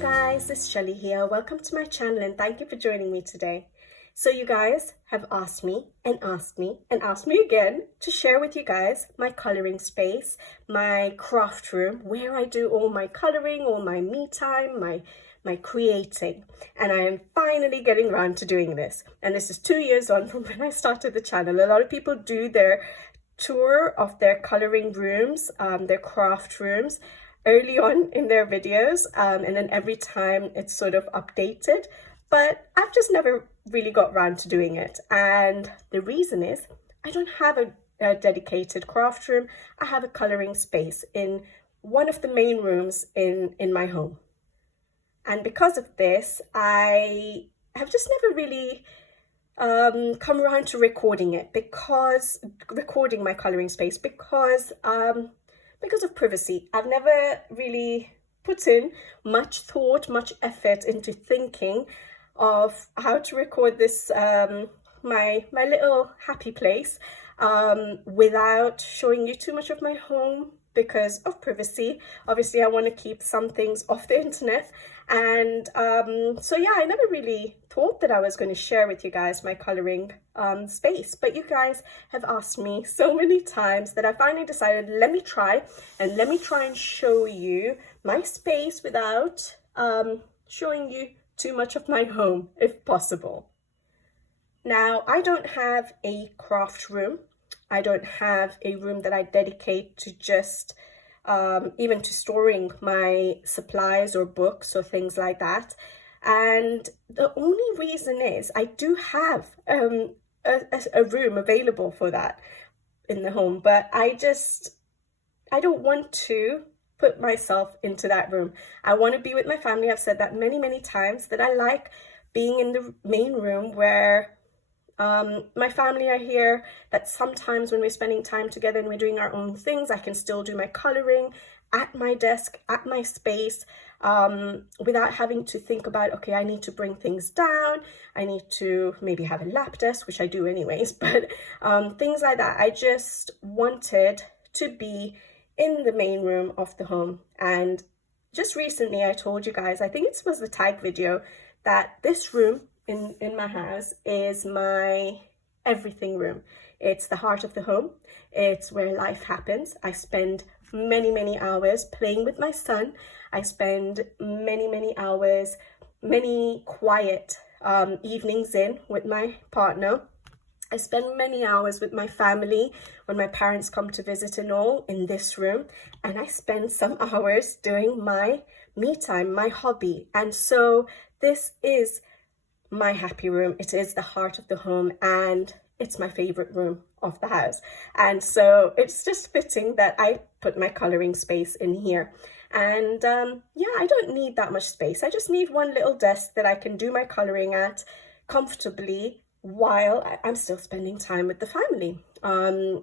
guys, it's Shelly here. Welcome to my channel and thank you for joining me today. So you guys have asked me and asked me and asked me again to share with you guys my coloring space, my craft room, where I do all my coloring, all my me time, my creating. And I am finally getting around to doing this. And this is 2 years on from when I started the channel. A lot of people do their tour of their coloring rooms, their craft rooms, early on in their videos, and then every time it's sort of updated, but I've just never really got around to doing it. And the reason is I don't have a dedicated craft room. I have a coloring space in one of the main rooms in my home. And because of this, I have just never really come around to recording my coloring space because of privacy. I've never really put in much thought, much effort into thinking of how to record this, my little happy place, without showing you too much of my home because of privacy. Obviously, I want to keep some things off the internet. And so yeah, I never really thought that I was going to share with you guys my coloring space, but you guys have asked me so many times that I finally decided, let me try and show you my space without showing you too much of my home, if possible. Now, I don't have a craft room. I don't have a room that I dedicate to just even to storing my supplies or books or things like that. And the only reason is I do have a room available for that in the home, but I don't want to put myself into that room. I want to be with my family. I've said that many times, that I like being in the main room where my family are here, that sometimes when we're spending time together and we're doing our own things, I can still do my coloring at my desk, at my space, without having to think about, okay, I need to bring things down, I need to maybe have a lap desk, which I do anyways, but things like that. I just wanted to be in the main room of the home. And just recently I told you guys, I think it was the tag video, that this room in my house is my everything room. It's the heart of the home. It's where life happens. I spend many hours playing with my son. I spend many hours, many quiet evenings in with my partner. I spend many hours with my family when my parents come to visit and all in this room. And I spend some hours doing my me time, my hobby. And so this is my happy room. It is the heart of the home, and it's my favorite room of the house. And so it's just fitting that I put my coloring space in here. And yeah, I don't need that much space. I just need one little desk that I can do my coloring at comfortably while I'm still spending time with the family,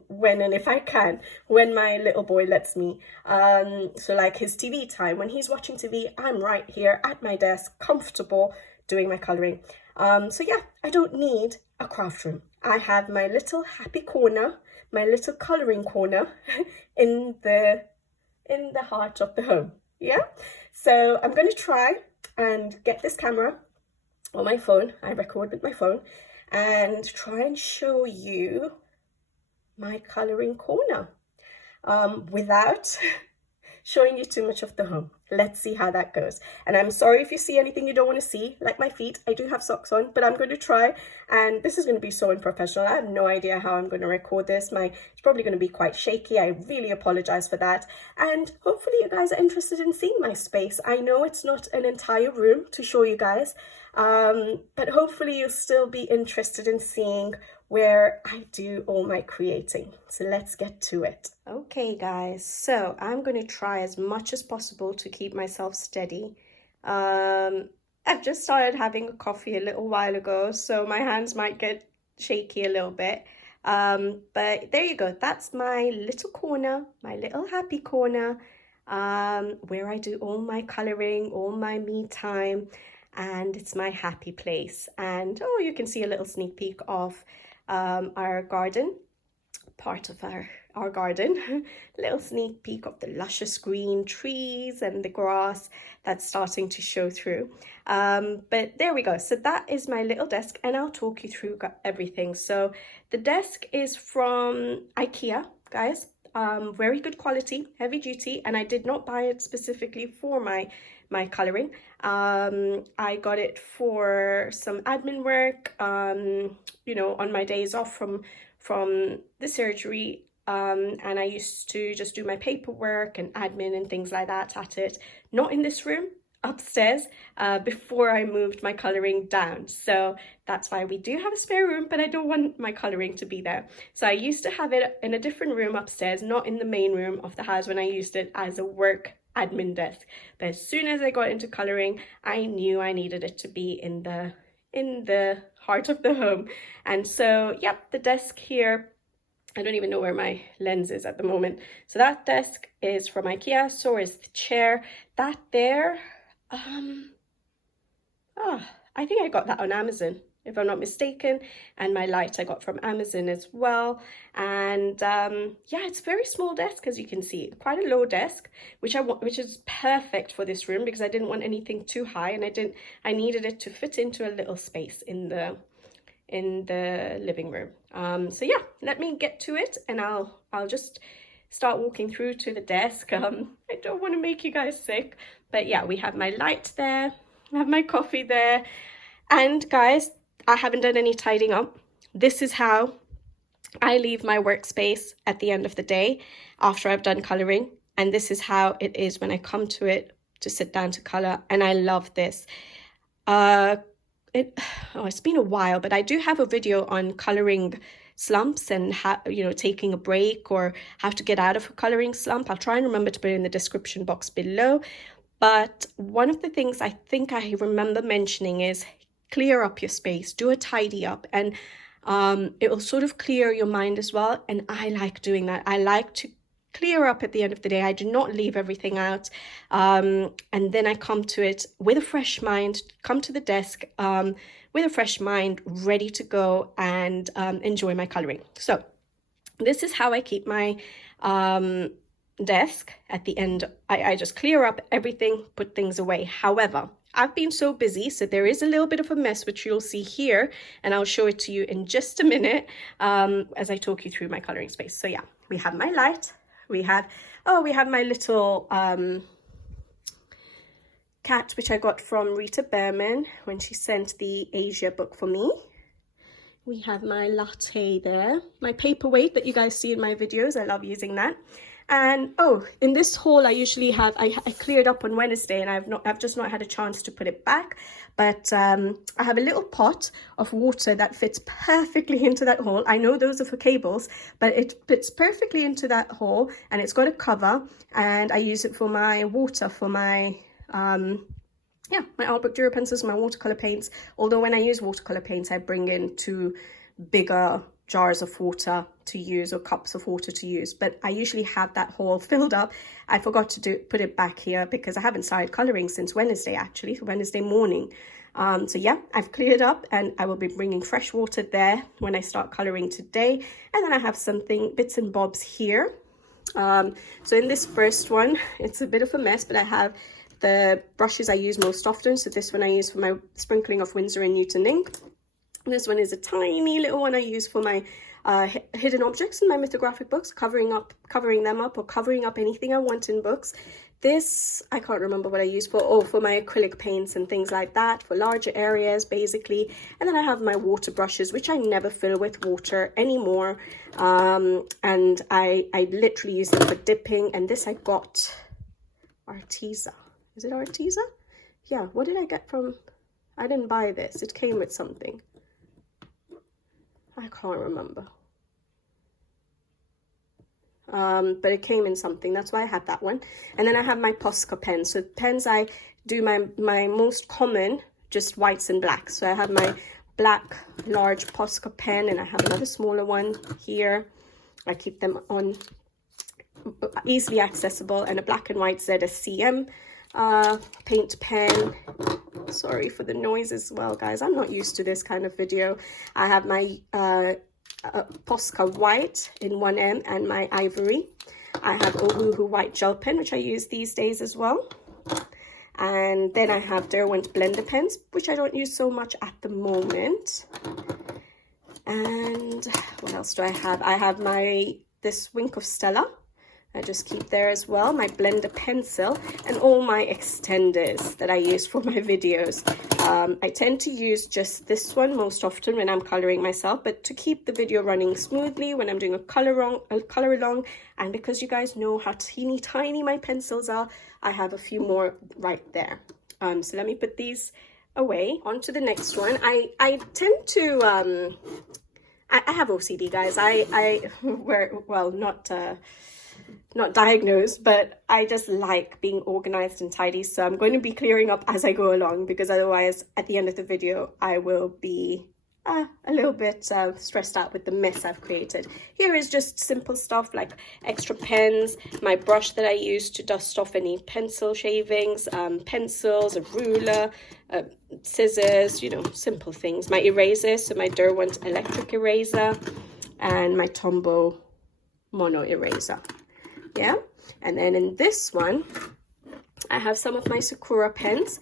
when and if I can, when my little boy lets me. So like his TV time, when he's watching TV, I'm right here at my desk, comfortable, doing my coloring. So yeah, I don't need a craft room. I have my little happy corner, my little coloring corner in the heart of the home. Yeah, so I'm going to try and get this camera on my phone. I record with my phone and try and show you my coloring corner without showing you too much of the home. Let's see how that goes. And I'm sorry if you see anything you don't want to see, like my feet. I do have socks on, but I'm going to try. And this is going to be so unprofessional. I have no idea how I'm going to record this. It's probably going to be quite shaky. I really apologize for that. And hopefully you guys are interested in seeing my space. I know it's not an entire room to show you guys, but hopefully you'll still be interested in seeing where I do all my creating. So let's get to it. Okay guys, so I'm going to try as much as possible to keep myself steady. I've just started having a coffee a little while ago, so my hands might get shaky a little bit. But there you go. That's my little corner, my little happy corner, where I do all my coloring, all my me time, and it's my happy place. And oh, you can see a little sneak peek of our garden, part of our our garden. Little sneak peek of the luscious green trees and the grass that's starting to show through. But there we go. So that is my little desk, and I'll talk you through everything. So the desk is from IKEA, guys. Very good quality, heavy duty, and I did not buy it specifically for my coloring. I got it for some admin work, you know, on my days off from the surgery, and I used to just do my paperwork and admin and things like that at it. Not in this room, upstairs, before I moved my coloring down. So that's why we do have a spare room, but I don't want my coloring to be there. So I used to have it in a different room upstairs, not in the main room of the house when I used it as a work admin desk. But as soon as I got into coloring, I knew I needed it to be in the heart of the home. And so, yep, the desk here, I don't even know where my lens is at the moment. So that desk is from IKEA, so is the chair. That there, I think I got that on Amazon, if I'm not mistaken, and my light I got from Amazon as well. And yeah, it's a very small desk, as you can see, quite a low desk, which is perfect for this room because I didn't want anything too high, and I needed it to fit into a little space in the living room. So yeah, let me get to it, and I'll just start walking through to the desk. I don't want to make you guys sick, but yeah, we have my light there, I have my coffee there, and guys, I haven't done any tidying up. This is how I leave my workspace at the end of the day after I've done coloring, and this is how it is when I come to it to sit down to color, and I love this. It's been a while, but I do have a video on coloring slumps and how, you know, taking a break or how to get out of a coloring slump. I'll try and remember to put it in the description box below. But one of the things I think I remember mentioning is clear up your space, do a tidy up, and it will sort of clear your mind as well. And I like doing that. I like to clear up at the end of the day. I do not leave everything out, and then I come to it with a fresh mind, come to the desk with a fresh mind, ready to go and enjoy my coloring. So this is how I keep my desk at the end. I just clear up everything, put things away. However, I've been so busy, so there is a little bit of a mess, which you'll see here, and I'll show it to you in just a minute as I talk you through my coloring space. So yeah, we have my light. We have my little cat, which I got from Rita Behrman when she sent the Asia book for me. We have my latte there, my paperweight that you guys see in my videos. I love using that. And in this haul, I usually have, I cleared up on Wednesday, and I've just not had a chance to put it back. But I have a little pot of water that fits perfectly into that hole. I know those are for cables, but it fits perfectly into that hole, and it's got a cover, and I use it for my water, for my my art book Dura pencils, my watercolor paints. Although when I use watercolor paints, I bring in 2 bigger jars of water to use, or cups of water to use, but I usually have that hole filled up. I forgot to put it back here because I haven't started coloring since Wednesday, actually, Wednesday morning. So yeah, I've cleared up, and I will be bringing fresh water there when I start coloring today. And then I have bits and bobs here. So in this first one, it's a bit of a mess, but I have the brushes I use most often. So this one I use for my sprinkling of Winsor and Newton ink. This one is a tiny little one I use for my hidden objects in my mythographic books, covering them up, or covering up anything I want in books. This, I can't remember what I use for, for my acrylic paints and things like that, for larger areas, basically. And then I have my water brushes, which I never fill with water anymore. And I literally use them for dipping. And this I got Arteza. Is it Arteza? Yeah, what did I get from... I didn't buy this. It came with something. I can't remember. But it came in something. That's why I have that one. And then I have my Posca pens. So pens, I do my most common, just whites and blacks. So I have my black large Posca pen, and I have another smaller one here. I keep them on easily accessible, and a black and white ZSCM paint pen. Sorry for the noise as well, guys. I'm not used to this kind of video. I have my Posca white in 1M and my ivory. I have Ohuhu white gel pen, which I use these days as well. And then I have Derwent blender pens, which I don't use so much at the moment. And what else do I have? I have this Wink of Stella. I just keep there as well, my blender pencil, and all my extenders that I use for my videos. I tend to use just this one most often when I'm coloring myself, but to keep the video running smoothly when I'm doing a color along, and because you guys know how teeny tiny my pencils are, I have a few more right there. So let me put these away. On to the next one. I tend to I have OCD, guys. Not diagnosed, but I just like being organized and tidy. So I'm going to be clearing up as I go along, because otherwise at the end of the video, I will be a little bit stressed out with the mess I've created. Here is just simple stuff like extra pens, my brush that I use to dust off any pencil shavings, pencils, a ruler, scissors, you know, simple things. My erasers, so my Derwent electric eraser and my Tombow mono eraser. Yeah, and then in this one I have some of my Sakura pens.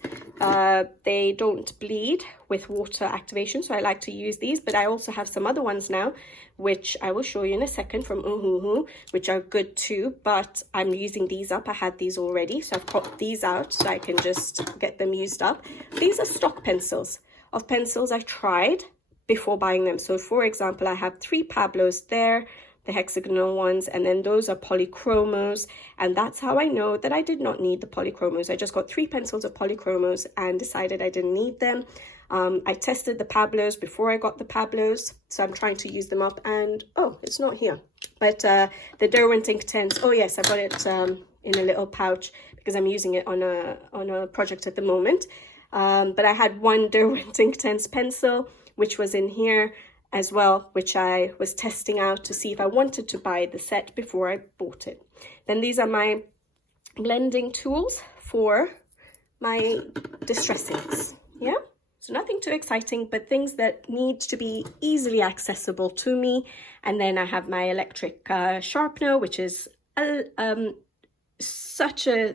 They don't bleed with water activation, so I like to use these, but I also have some other ones now, which I will show you in a second, from Ohuhu, which are good too, but I'm using these up. I had these already, so I've popped these out so I can just get them used up. These are stock pencils of pencils I tried before buying them. So for example, I have 3 Pablos there, the hexagonal ones, and then those are polychromos, and that's how I know that I did not need the polychromos. I just got 3 pencils of polychromos and decided I didn't need them. I tested the Pablos before I got the Pablos, so I'm trying to use them up, and oh, it's not here. But the Derwent Inktense, oh yes, I got it in a little pouch because I'm using it on a project at the moment. But I had one Derwent Inktense pencil, which was in here as well, which I was testing out to see if I wanted to buy the set before I bought it. Then these are my blending tools for my distressings. Yeah, so nothing too exciting, but things that need to be easily accessible to me. And then I have my electric sharpener, which is such a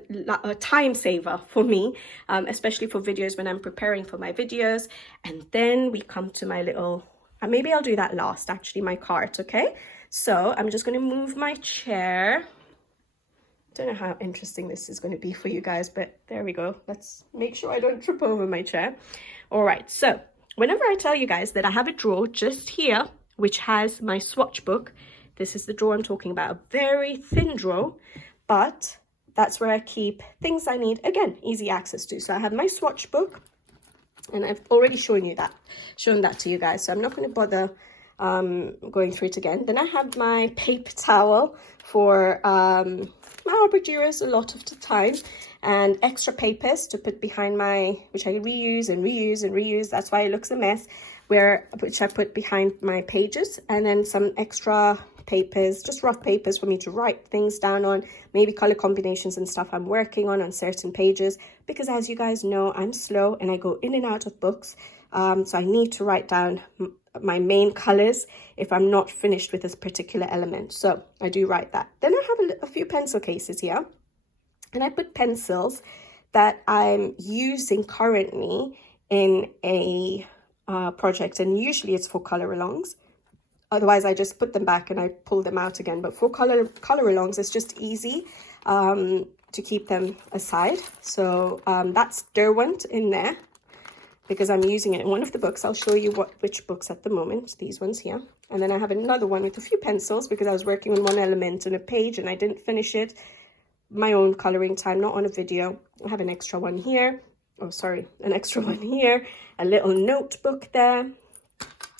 time saver for me, especially for videos when I'm preparing for my videos. And then we come to my little, maybe I'll do that last, actually, my cart. Okay, so I'm just going to move my chair. Don't know how interesting this is going to be for you guys, but there we go. Let's make sure I don't trip over my chair. All right, so whenever I tell you guys that I have a drawer just here which has my swatch book, this is the drawer I'm talking about, a very thin drawer, but that's where I keep things I need, again, easy access to. So I have my swatch book, and I've already shown that to you guys, so I'm not going to bother going through it again. Then I have my paper towel for my arborgyrus a lot of the time, and extra papers to put behind which I reuse and reuse and reuse. That's why it looks a mess, which I put behind my pages, and then some extra papers, just rough papers for me to write things down on, maybe color combinations and stuff I'm working on certain pages, because as you guys know, I'm slow and I go in and out of books, so I need to write down my main colors if I'm not finished with this particular element. So I do write that. Then I have a few pencil cases here, and I put pencils that I'm using currently in a project, and usually it's for color alongs. Otherwise, I just put them back and I pull them out again. But for color alongs, it's just easy to keep them aside. So that's Derwent in there, because I'm using it in one of the books. I'll show you which books at the moment, these ones here. And then I have another one with a few pencils, because I was working on one element in a page and I didn't finish it. My own coloring time, not on a video. I have an extra one here. Oh, sorry, an extra one here. A little notebook there.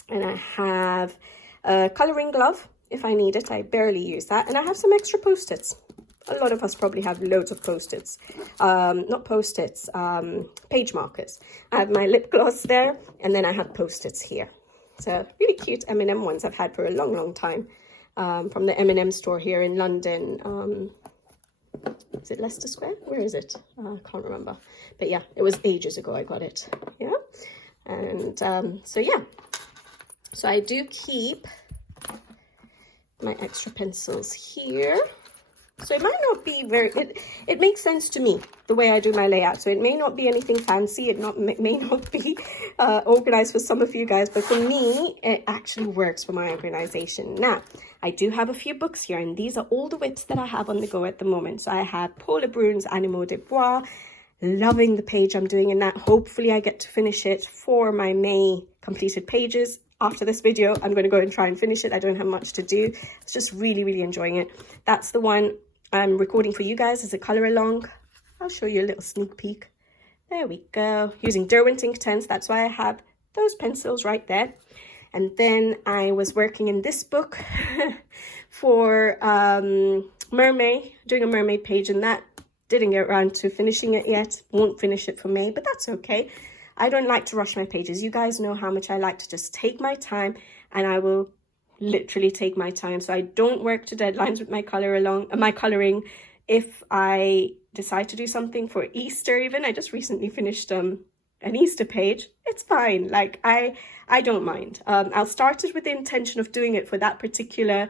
And I have a coloring glove if I need it. I barely use that. And I have some extra post-its. A lot of us probably have loads of post-its. Not post-its, page markers. I have my lip gloss there, and then I have post-its here. So really cute M&M ones I've had for a long, long time, from the M&M store here in London. Is it Leicester Square? Where is it? I can't remember. But yeah, it was ages ago I got it. Yeah. And so yeah. So I do keep my extra pencils here. So it might not be it makes sense to me, the way I do my layout. So it may not be anything fancy. It may not be organized for some of you guys, but for me, it actually works for my organization. Now, I do have a few books here, and these are all the whips that I have on the go at the moment. So I have Paul Le Brun's Animaux de Bois. Loving the page I'm doing in that. Hopefully I get to finish it for my May completed pages. After this video, I'm going to go and try and finish it. I don't have much to do. It's just really enjoying it. That's the one I'm recording for you guys as a color along. I'll show you a little sneak peek. There we go. Using Derwent Inktense. That's why I have those pencils right there. And then I was working in this book for Mermaid, doing a mermaid page, and that didn't get around to finishing it yet. Won't finish it for May, but that's okay. I don't like to rush my pages. You guys know how much I like to just take my time, and I will literally take my time. So I don't work to deadlines with my coloring. If I decide to do something for Easter, even I just recently finished an Easter page, it's fine. Like I don't mind. I'll start it with the intention of doing it for that particular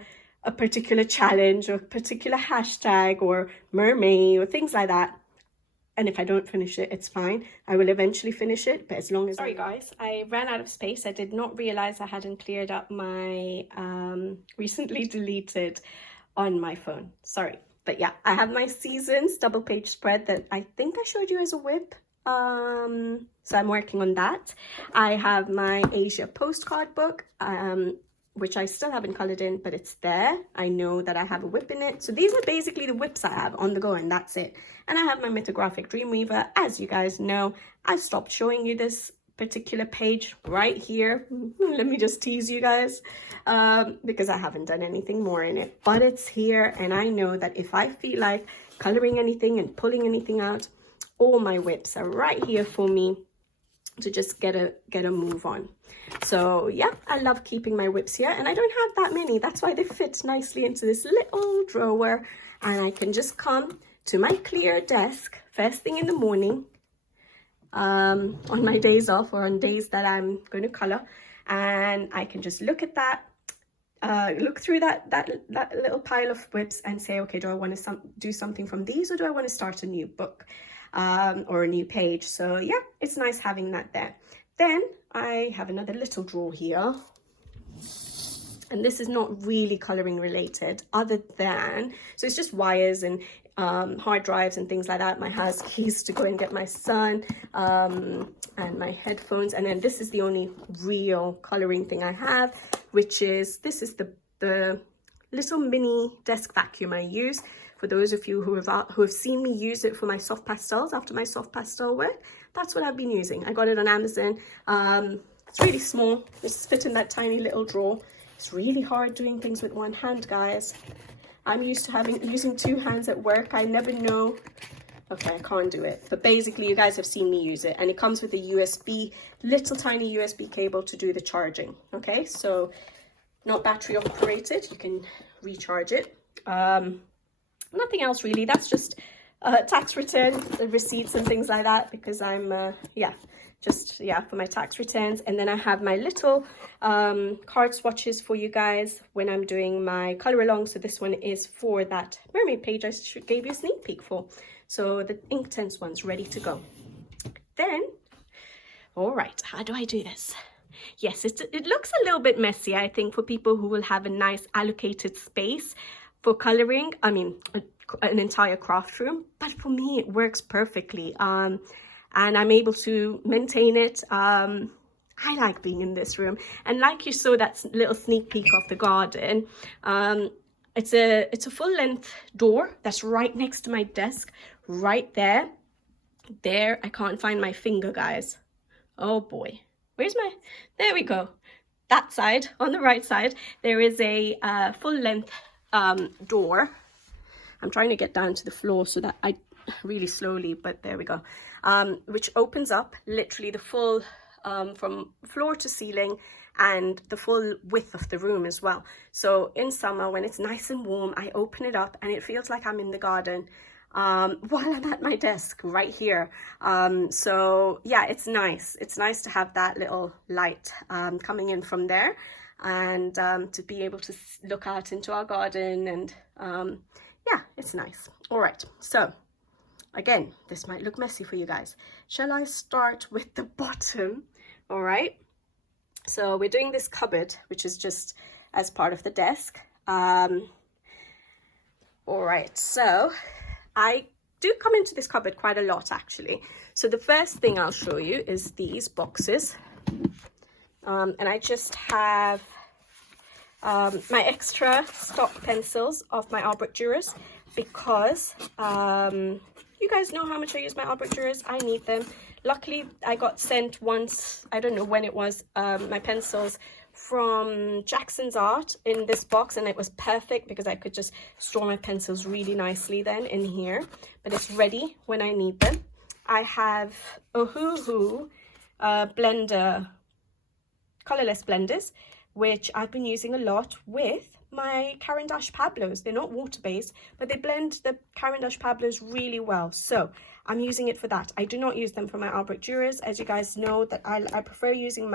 challenge or a particular hashtag or mermaid or things like that. And if I don't finish it, it's fine. I will eventually finish it, but as long as... Sorry guys, I ran out of space. I did not realize I hadn't cleared up my recently deleted on my phone. Sorry. But yeah, I have my Seasons double page spread that I think I showed you as a whip. So I'm working on that. I have my Asia postcard book, which I still haven't colored in, but it's there. I know that I have a whip in it. So these are basically the whips I have on the go, and that's it. And I have my Mythographic Dreamweaver. As you guys know, I stopped showing you this particular page right here. Let me just tease you guys, because I haven't done anything more in it. But it's here, and I know that if I feel like coloring anything and pulling anything out, all my whips are right here for me to just get a move on. So yeah, I love keeping my whips here, and I don't have that many. That's why they fit nicely into this little drawer, and I can just come to my clear desk first thing in the morning, on my days off or on days that I'm going to color, and I can just look at that, look through that little pile of whips and say, okay, do I want to do something from these, or do I want to start a new book or a new page? So yeah, it's nice having that there. Then I have another little drawer here, and this is not really coloring related, other than, so it's just wires and hard drives and things like that, my house keys to go and get my son, and my headphones. And then this is the only real coloring thing I have, which is, this is the little mini desk vacuum I use. For those of you who have seen me use it for my soft pastels, after my soft pastel work, that's what I've been using. I got it on Amazon. It's really small. It's fit in that tiny little drawer. It's really hard doing things with one hand, guys. I'm used to using two hands at work. I never know. Okay, I can't do it. But basically, you guys have seen me use it. And it comes with a USB, little tiny USB cable to do the charging. Okay, so not battery operated. You can recharge it. Nothing else really. That's just tax return, the receipts and things like that, because I'm for my tax returns. And then I have my little card swatches for you guys when I'm doing my color along. So this one is for that mermaid page I gave you a sneak peek for. So the Inktense one's ready to go. Then, all right, how do I do this? Yes, it looks a little bit messy, I think, for people who will have a nice allocated space for coloring. I mean, an entire craft room, but for me it works perfectly, and I'm able to maintain it. I like being in this room, and like you saw that little sneak peek of the garden, it's a full length door that's right next to my desk, right there. I can't find my finger, guys. Oh boy, where's my, there we go. That side, on the right side, there is a full length door. I'm trying to get down to the floor so that I really slowly, but there we go, which opens up literally the full from floor to ceiling, and the full width of the room as well. So in summer, when it's nice and warm, I open it up and it feels like I'm in the garden while I'm at my desk right here. So yeah, it's nice to have that little light coming in from there. and to be able to look out into our garden, and yeah, it's nice. All right, so again, this might look messy for you guys. Shall I start with the bottom? All right, so we're doing this cupboard, which is just as part of the desk. All right, so I do come into this cupboard quite a lot, actually. So the first thing I'll show you is these boxes. And I just have my extra stock pencils of my Albrecht Dürers, because you guys know how much I use my Albrecht Dürers. I need them. Luckily, I got sent once, I don't know when it was, my pencils from Jackson's Art in this box, and it was perfect because I could just store my pencils really nicely then in here, but it's ready when I need them. I have Ohuhu blender, colorless blenders, which I've been using a lot with my Caran d'Ache Pablos. They're not water-based, but they blend the Caran d'Ache Pablos really well, so I'm using it for that. I do not use them for my Albrecht Dürers. As you guys know, that I prefer using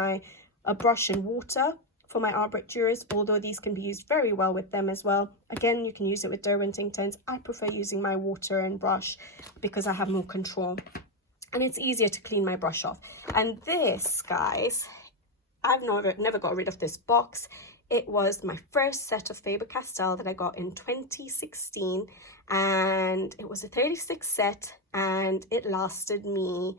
a brush and water for my Albrecht Dürers, although these can be used very well with them as well. Again, you can use it with Derwent tints. I prefer using my water and brush because I have more control, and it's easier to clean my brush off. And this, guys, I've never got rid of this box. It was my first set of Faber-Castell that I got in 2016, and it was a 36 set, and it lasted me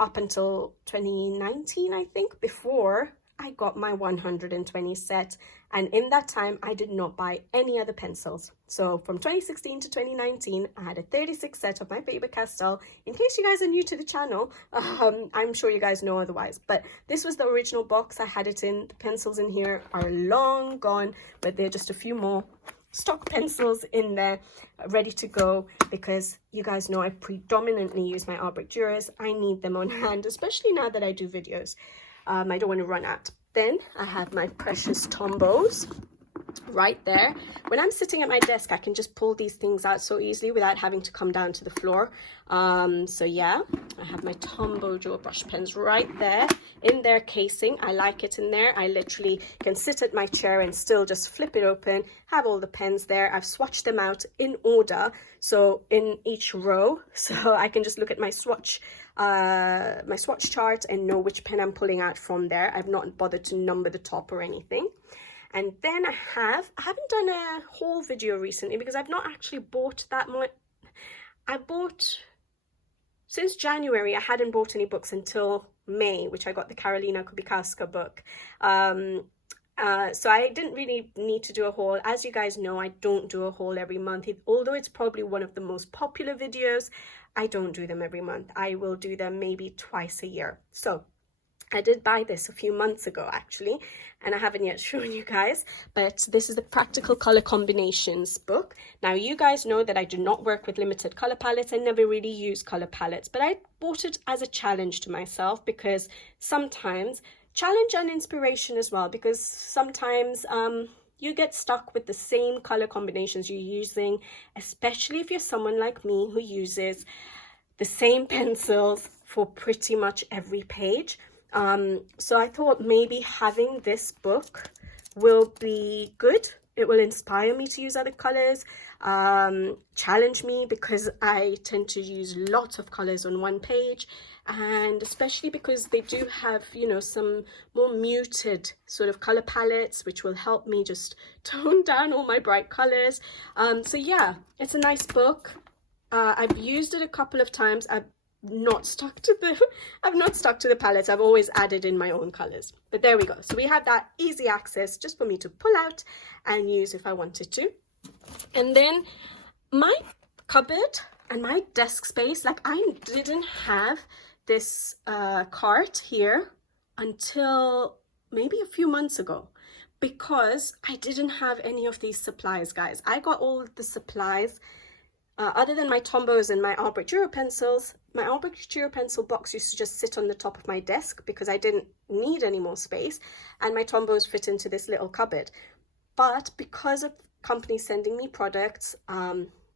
up until 2019, I think, before I got my 120 set. And in that time, I did not buy any other pencils. So from 2016 to 2019, I had a 36 set of my Faber-Castell. In case you guys are new to the channel, I'm sure you guys know otherwise, but this was the original box I had it in. The pencils in here are long gone, but they're just a few more stock pencils in there ready to go, because you guys know I predominantly use my Albrecht Dürers. I need them on hand, especially now that I do videos. I don't want to run out. Then I have my precious Tombos right there. When I'm sitting at my desk, I can just pull these things out so easily without having to come down to the floor. So yeah, I have my Tombow dual brush pens right there in their casing. I like it in there. I literally can sit at my chair and still just flip it open, have all the pens there. I've swatched them out in order, so in each row, so I can just look at my swatch chart and know which pen I'm pulling out from there. I've not bothered to number the top or anything. And then I haven't done a haul video recently because I've not actually bought that much. Since January, I hadn't bought any books until May, which I got the Karolina Kubikowska book. So I didn't really need to do a haul. As you guys know, I don't do a haul every month. Although it's probably one of the most popular videos, I don't do them every month. I will do them maybe twice a year. So I did buy this a few months ago, actually, and I haven't yet shown you guys, but this is the Practical Color Combinations book. Now, you guys know that I do not work with limited color palettes. I never really use color palettes, but I bought it as a challenge to myself, because sometimes, challenge and inspiration as well, because sometimes you get stuck with the same color combinations you're using, especially if you're someone like me who uses the same pencils for pretty much every page. So I thought maybe having this book will be good. It will inspire me to use other colors, challenge me, because I tend to use lots of colors on one page, and especially because they do have, you know, some more muted sort of color palettes, which will help me just tone down all my bright colors. So yeah, it's a nice book. I've used it a couple of times. I've not stuck to the palettes. I've always added in my own colors, but there we go. So we have that easy access just for me to pull out and use if I wanted to. And then my cupboard and my desk space, like, I didn't have this cart here until maybe a few months ago, because I didn't have any of these supplies, guys. I got all the supplies other than my Tombows and my Albrecht Dürer pencils. My Albrecht Dürer pencil box used to just sit on the top of my desk because I didn't need any more space, and my Tombows fit into this little cupboard. But because of companies sending me products,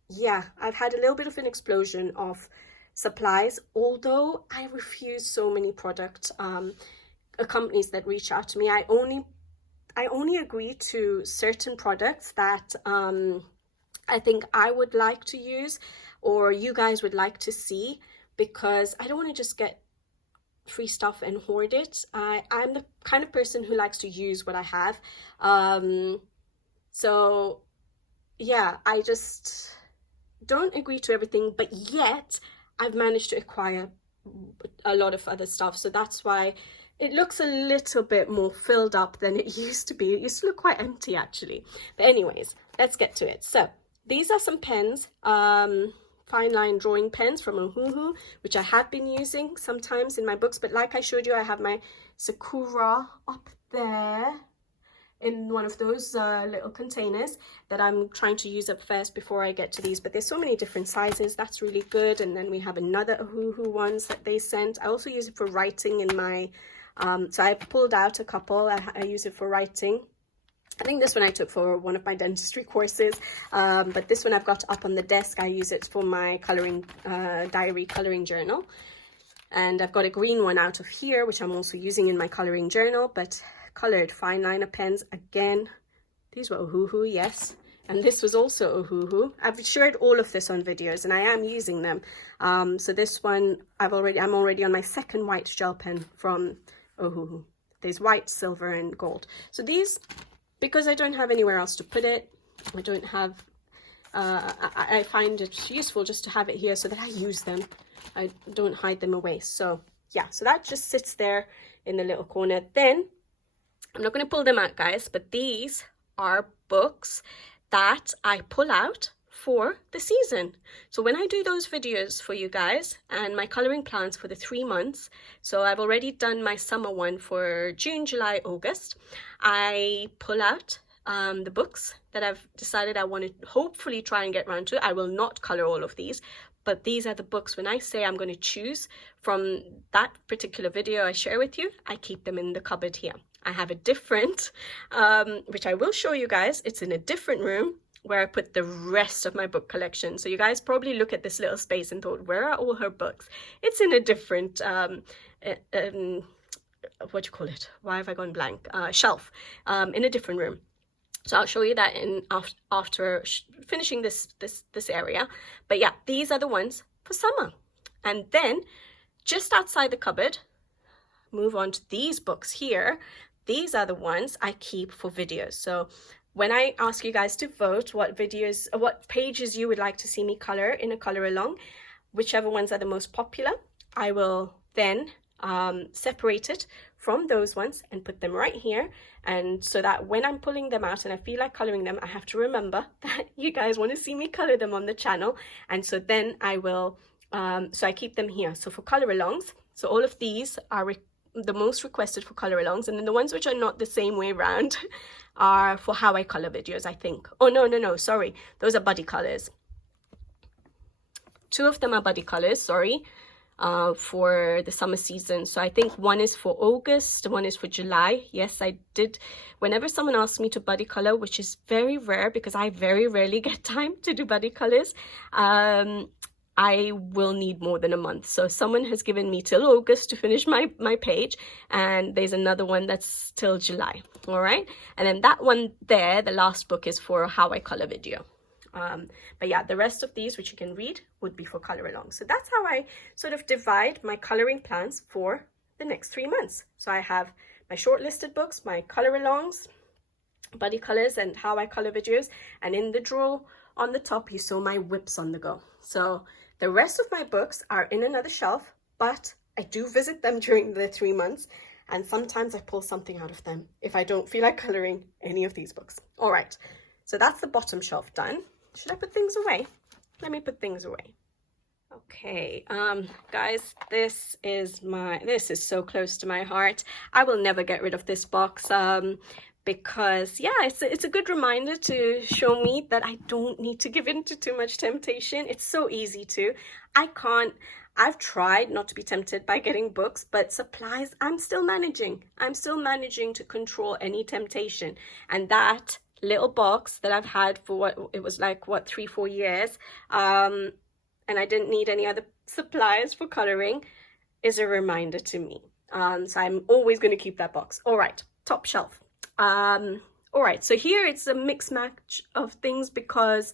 yeah, I've had a little bit of an explosion of supplies, although I refuse so many product companies that reach out to me. I only agree to certain products that I think I would like to use or you guys would like to see, because I don't want to just get free stuff and hoard it. I'm the kind of person who likes to use what I have. So yeah, I just don't agree to everything, but yet I've managed to acquire a lot of other stuff. So that's why it looks a little bit more filled up than it used to be. It used to look quite empty actually. But anyways, let's get to it. So these are some pens, fine line drawing pens from Ohuhu, which I have been using sometimes in my books. But like I showed you, I have my Sakura up there in one of those little containers that I'm trying to use up first before I get to these. But there's so many different sizes. That's really good. And then we have another Ohuhu ones that they sent. I also use it for writing in my, so I pulled out a couple. I use it for writing. I think this one I took for one of my dentistry courses, but this one I've got up on the desk. I use it for my coloring diary, coloring journal. And I've got a green one out of here, which I'm also using in my coloring journal, but colored fine liner pens again. These were Ohuhu, yes, and this was also Ohuhu. I've shared all of this on videos and I am using them. So this one I'm already on my second white gel pen from Ohuhu. There's white, silver and gold. So these, because I don't have anywhere else to put it, I don't have I find it useful just to have it here so that I use them. I don't hide them away. So yeah, so that just sits there in the little corner. Then I'm not going to pull them out, guys, but these are books that I pull out for the season. So when I do those videos for you guys and my coloring plans for the 3 months, so I've already done my summer one for June, July, August, I pull out the books that I've decided I want to hopefully try and get around to. I will not color all of these, but these are the books. When I say I'm going to choose from that particular video I share with you, I keep them in the cupboard here. I have a different, which I will show you guys. It's in a different room where I put the rest of my book collection. So you guys probably look at this little space and thought, where are all her books? It's in a different, what do you call it? Why have I gone blank? Shelf, in a different room. So I'll show you that in after finishing this area. But yeah, these are the ones for summer. And then just outside the cupboard, move on to these books here. These are the ones I keep for videos. So when I ask you guys to vote what videos, what pages you would like to see me color in a color along, whichever ones are the most popular, I will then separate it from those ones and put them right here. And so that when I'm pulling them out and I feel like coloring them, I have to remember that you guys want to see me color them on the channel. And so then I will, so I keep them here. So for color alongs, so all of these are the most requested for color alongs, and then the ones which are not the same way around are for how I color videos, I think. Oh no, sorry, those are buddy colors. 2 of them are buddy colors, sorry, for the summer season. So I think one is for August, one is for July. Yes, I did. Whenever someone asks me to buddy color, which is very rare because I very rarely get time to do buddy colors, I will need more than a month. So someone has given me till August to finish my page, and there's another one that's till July. All right, and then that one there, the last book, is for how I color video. But yeah, the rest of these, which you can read, would be for color along. So that's how I sort of divide my coloring plans for the next 3 months. So I have my shortlisted books, my color alongs, buddy colors, and how I color videos, and in the drawer on the top you saw my whips on the go. So the rest of my books are in another shelf, but I do visit them during the 3 months, and sometimes I pull something out of them if I don't feel like coloring any of these books. All right, so that's the bottom shelf done. Should I put things away? Let me put things away. Okay, guys, this is so close to my heart. I will never get rid of this box. Because yeah, it's a good reminder to show me that I don't need to give in to too much temptation. It's so easy to. I've tried not to be tempted by getting books, but supplies, I'm still managing to control any temptation. And that little box that I've had for what it was like, what, 3-4 years, and I didn't need any other supplies for coloring, is a reminder to me. So I'm always going to keep that box. All right, top shelf. All right, so here it's a mixed match of things because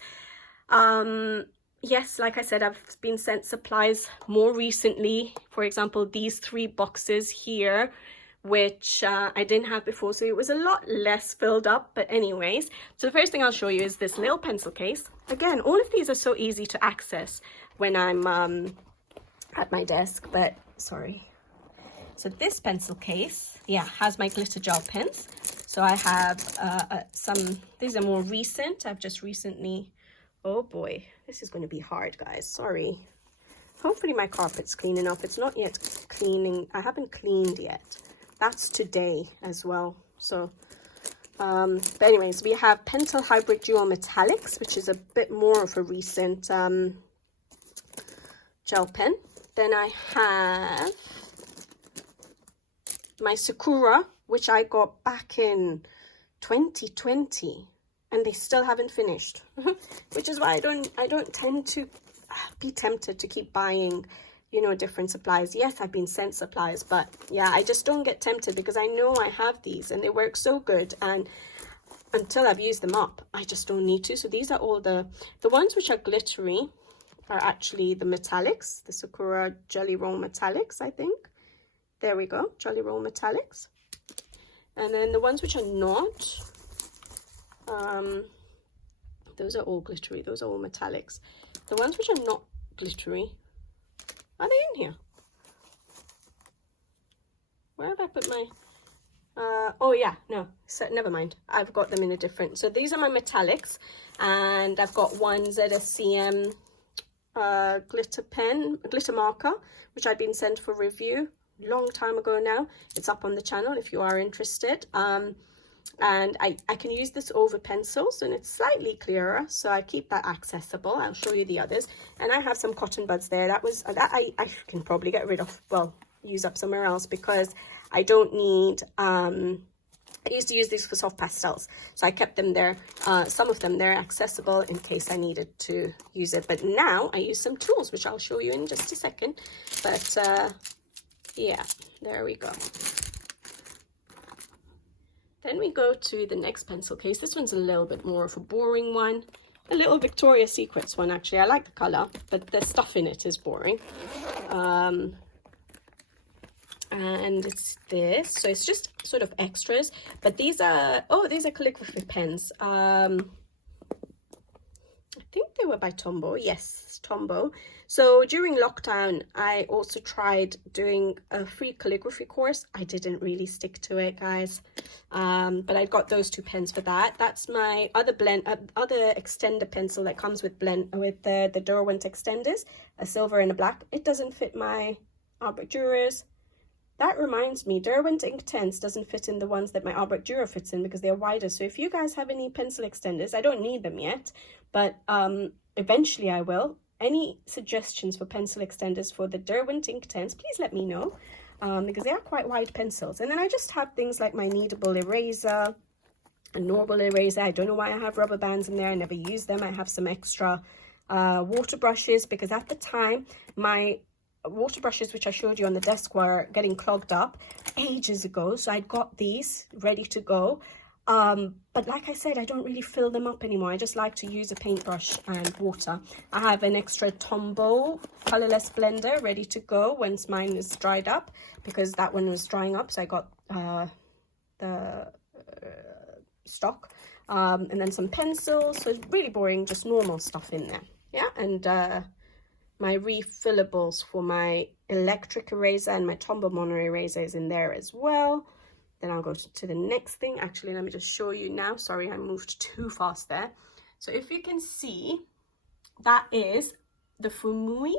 yes, like I said, I've been sent supplies more recently. For example, these 3 boxes here, which I didn't have before, so it was a lot less filled up. But anyways, so the first thing I'll show you is this little pencil case. Again, all of these are so easy to access when I'm at my desk, but sorry. So this pencil case, yeah, has my glitter gel pens. So I have some, these are more recent. I've just recently, oh boy, this is going to be hard, guys. Sorry. Hopefully my carpet's clean enough. It's not yet cleaning. I haven't cleaned yet. That's today as well. So, but anyways, we have Pentel Hybrid Duo Metallics, which is a bit more of a recent gel pen. Then I have my Sakura, which I got back in 2020, and they still haven't finished, which is why I don't tend to be tempted to keep buying, you know, different supplies. Yes, I've been sent supplies, but yeah, I just don't get tempted because I know I have these and they work so good, and until I've used them up, I just don't need to. So these are all the ones which are glittery are actually the metallics, the Sakura Jelly Roll Metallics, I think. There we go, Jelly Roll Metallics. And then the ones which are not, those are all glittery, those are all metallics. The ones which are not glittery, are they in here? Where have I put my, oh yeah, no, so never mind. I've got them in a different, so these are my metallics, and I've got one ZSCM glitter marker, which I've been sent for review long time ago now. It's up on the channel if you are interested. And I can use this over pencils, and it's slightly clearer, so I keep that accessible. I'll show you the others. And I have some cotton buds there. That I can probably get rid of, well, use up somewhere else, because I don't need I used to use these for soft pastels, so I kept them there, some of them there accessible in case I needed to use it. But now I use some tools, which I'll show you in just a second. But yeah, there we go. Then we go to the next pencil case. This one's a little bit more of a boring one, a little Victoria's Secrets one actually. I like the color, but the stuff in it is boring. And it's this, so it's just sort of extras, but these are, oh, these are calligraphy pens. I think they were by Tombow. Yes, Tombow. So during lockdown, I also tried doing a free calligraphy course. I didn't really stick to it, guys, but I got those 2 pens for that. That's my other other extender pencil that comes with the Derwent extenders, a silver and a black. It doesn't fit my Albrecht Dürers. That reminds me, Derwent Ink 10s doesn't fit in the ones that my Albrecht Dürer fits in, because they're wider. So if you guys have any pencil extenders, I don't need them yet, but eventually I will. Any suggestions for pencil extenders for the Derwent Ink 10s, please let me know, because they are quite wide pencils. And then I just have things like my kneadable eraser, a normal eraser. I don't know why I have rubber bands in there. I never use them. I have some extra water brushes, because at the time my water brushes which I showed you on the desk were getting clogged up ages ago, so I'd got these ready to go, but like I said, I don't really fill them up anymore. I just like to use a paintbrush and water. I have an extra Tombow colorless blender ready to go once mine is dried up, because that one was drying up, so I got the stock, and then some pencils. So it's really boring, just normal stuff in there. Yeah, and my refillables for my electric eraser and my Tombow mono eraser is in there as well. Then I'll go to the next thing. Actually, let me just show you now. Sorry, I moved too fast there. So if you can see, that is the Fumui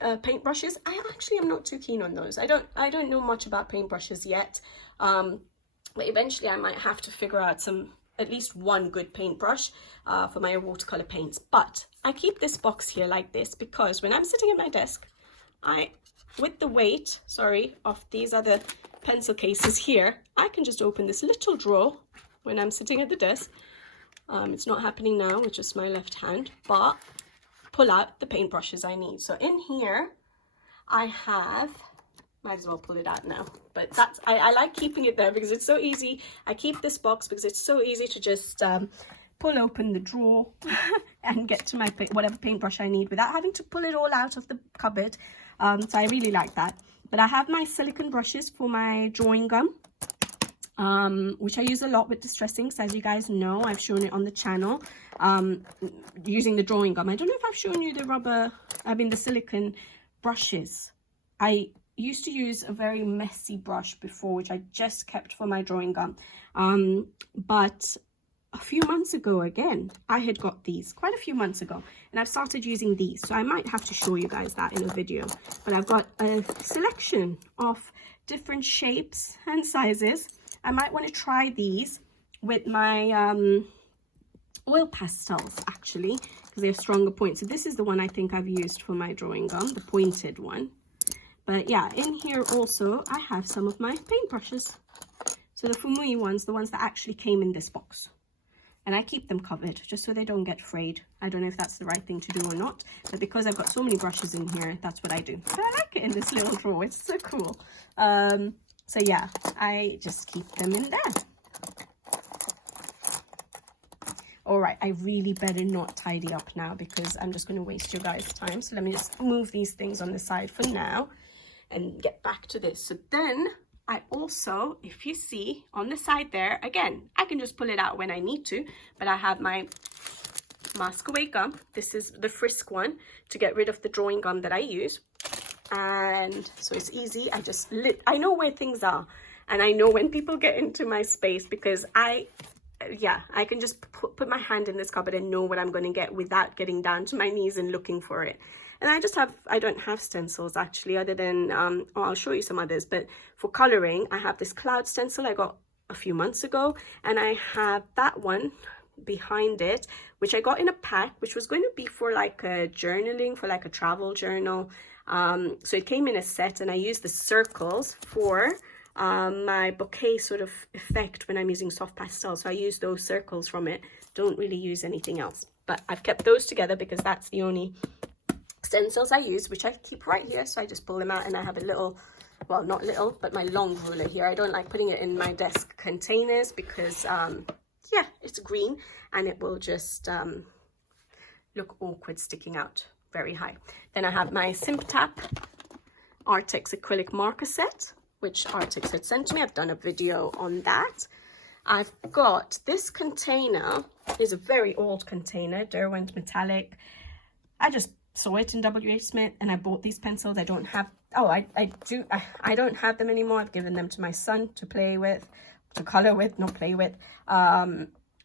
paintbrushes. I actually am not too keen on those. I don't know much about paintbrushes yet, but eventually I might have to figure out at least one good paintbrush for my watercolor paints. But I keep this box here like this because when I'm sitting at my desk, with the weight, of these other pencil cases here, I can just open this little drawer when I'm sitting at the desk. It's not happening now with just my left hand, but pull out the paintbrushes I need. So in here, I have might as well pull it out now. But that's, I like keeping it there because it's so easy. I keep this box because it's so easy to just pull open the drawer and get to my whatever paintbrush I need without having to pull it all out of the cupboard. So I really like that. But I have my silicone brushes for my drawing gum, which I use a lot with distressing. So as you guys know, I've shown it on the channel, using the drawing gum. I don't know if I've shown you the silicone brushes. I used to use a very messy brush before, which I just kept for my drawing gum. But a few months ago, again, I had got these quite a few months ago, and I've started using these. So I might have to show you guys that in a video. But I've got a selection of different shapes and sizes. I might want to try these with my oil pastels, actually, because they have stronger points. So this is the one I think I've used for my drawing gum, the pointed one. But yeah, in here also I have some of my paintbrushes. So the Fumui ones, the ones that actually came in this box. And I keep them covered just so they don't get frayed. I don't know if that's the right thing to do or not, but because I've got so many brushes in here, that's what I do. So I like it in this little drawer. It's so cool. So yeah, I just keep them in there. All right, I really better not tidy up now because I'm just going to waste your guys' time. So let me just move these things on the side for now and get back to this. So then I also, if you see on the side there, again, I can just pull it out when I need to, but I have my mask away gum. This is the Frisk one to get rid of the drawing gum that I use. And so it's easy. I know where things are, and I know when people get into my space because I can just put my hand in this cupboard and know what I'm going to get without getting down to my knees and looking for it. And I don't have stencils actually, other than, I'll show you some others, but for coloring, I have this cloud stencil I got a few months ago, and I have that one behind it, which I got in a pack, which was going to be for like a journaling, for like a travel journal. So it came in a set, and I used the circles for my bouquet sort of effect when I'm using soft pastel. So I use those circles from it, don't really use anything else, but I've kept those together because that's the only stencils I use, which I keep right here. So I just pull them out, and I have a little, well, not little, but my long ruler here. I don't like putting it in my desk containers because yeah, it's green and it will just look awkward sticking out very high. Then I have my SimpTap Artex acrylic marker set, which Artex had sent to me. I've done a video on that. I've got this container, is a very old container, Derwent metallic. I just saw it in WH Smith and I bought these pencils. I don't have, I don't have them anymore. I've given them to my son to play with, to color with, not play with,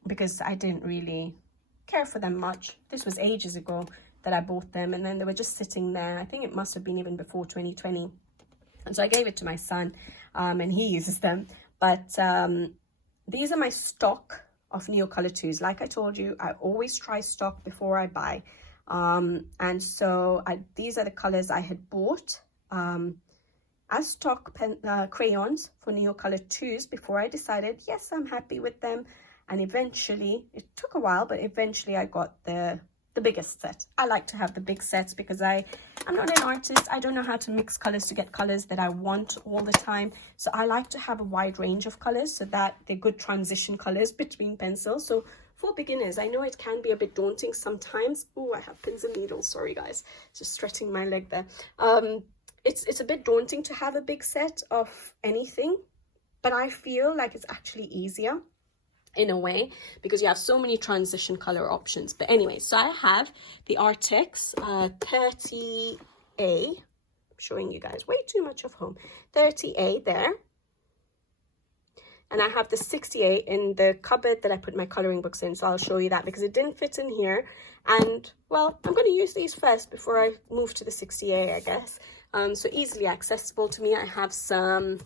because I didn't really care for them much. This was ages ago that I bought them, and then they were just sitting there. I think it must have been even before 2020. And so I gave it to my son, and he uses them. But these are my stock of Neocolor 2s. Like I told you, I always try stock before I buy. And so these are the colors I had bought as stock crayons for Neocolor 2s before I decided, yes, I'm happy with them. And eventually, it took a while, but eventually I got the biggest set. I like to have the big sets because I'm not an artist. I don't know how to mix colors to get colors that I want all the time. So I like to have a wide range of colors so that they're good transition colors between pencils. So for beginners, I know it can be a bit daunting sometimes. Oh, I have pins and needles. Sorry, guys. Just stretching my leg there. It's a bit daunting to have a big set of anything, but I feel like it's actually easier in a way because you have so many transition color options. But anyway, so I have the Artex 30A. I'm showing you guys way too much of home. 30A there. And I have the 68 in the cupboard that I put my coloring books in. So I'll show you that because it didn't fit in here. And well, I'm going to use these first before I move to the 68, I guess. So easily accessible to me. I have some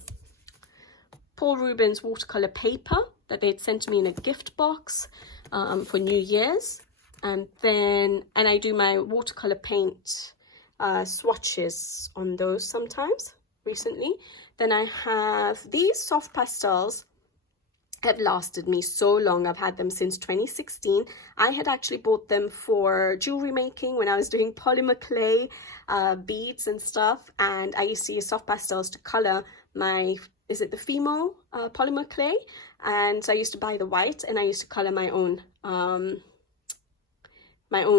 Paul Rubens watercolor paper that they had sent to me in a gift box for New Year's. And I do my watercolor paint swatches on those sometimes recently. Then I have these soft pastels. have lasted me so long. I've had them since 2016. I had actually bought them for jewelry making when I was doing polymer clay beads and stuff, and I used to use soft pastels to color my, is it the Fimo polymer clay? And so I used to buy the white and I used to color my own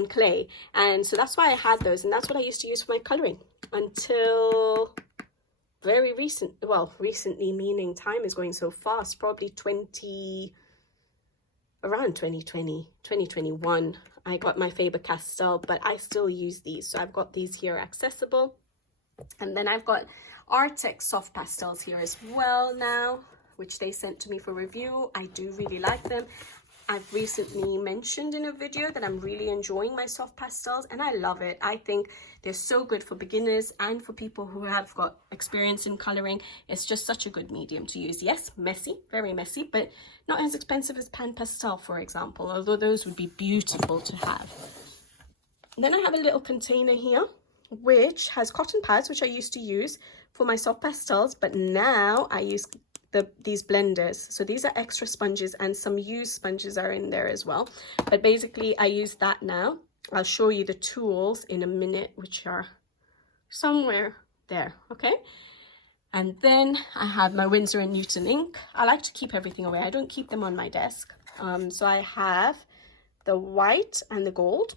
clay, and so that's why I had those, and that's what I used to use for my coloring until very recently, meaning time is going so fast, probably around 2020, 2021, I got my Faber-Castell, but I still use these. So I've got these here accessible. And then I've got Artex soft pastels here as well now, which they sent to me for review. I do really like them. I've recently mentioned in a video that I'm really enjoying my soft pastels, and I love it. I think they're so good for beginners and for people who have got experience in coloring. It's just such a good medium to use. Yes, messy, very messy, but not as expensive as pan pastel, for example, although those would be beautiful to have. Then I have a little container here which has cotton pads, which I used to use for my soft pastels, but now I use these blenders. So these are extra sponges, and some used sponges are in there as well, but basically I use that now. I'll show you the tools in a minute, which are somewhere there. Okay, and then I have my Winsor & Newton ink. I like to keep everything away. I don't keep them on my desk. So I have the white and the gold,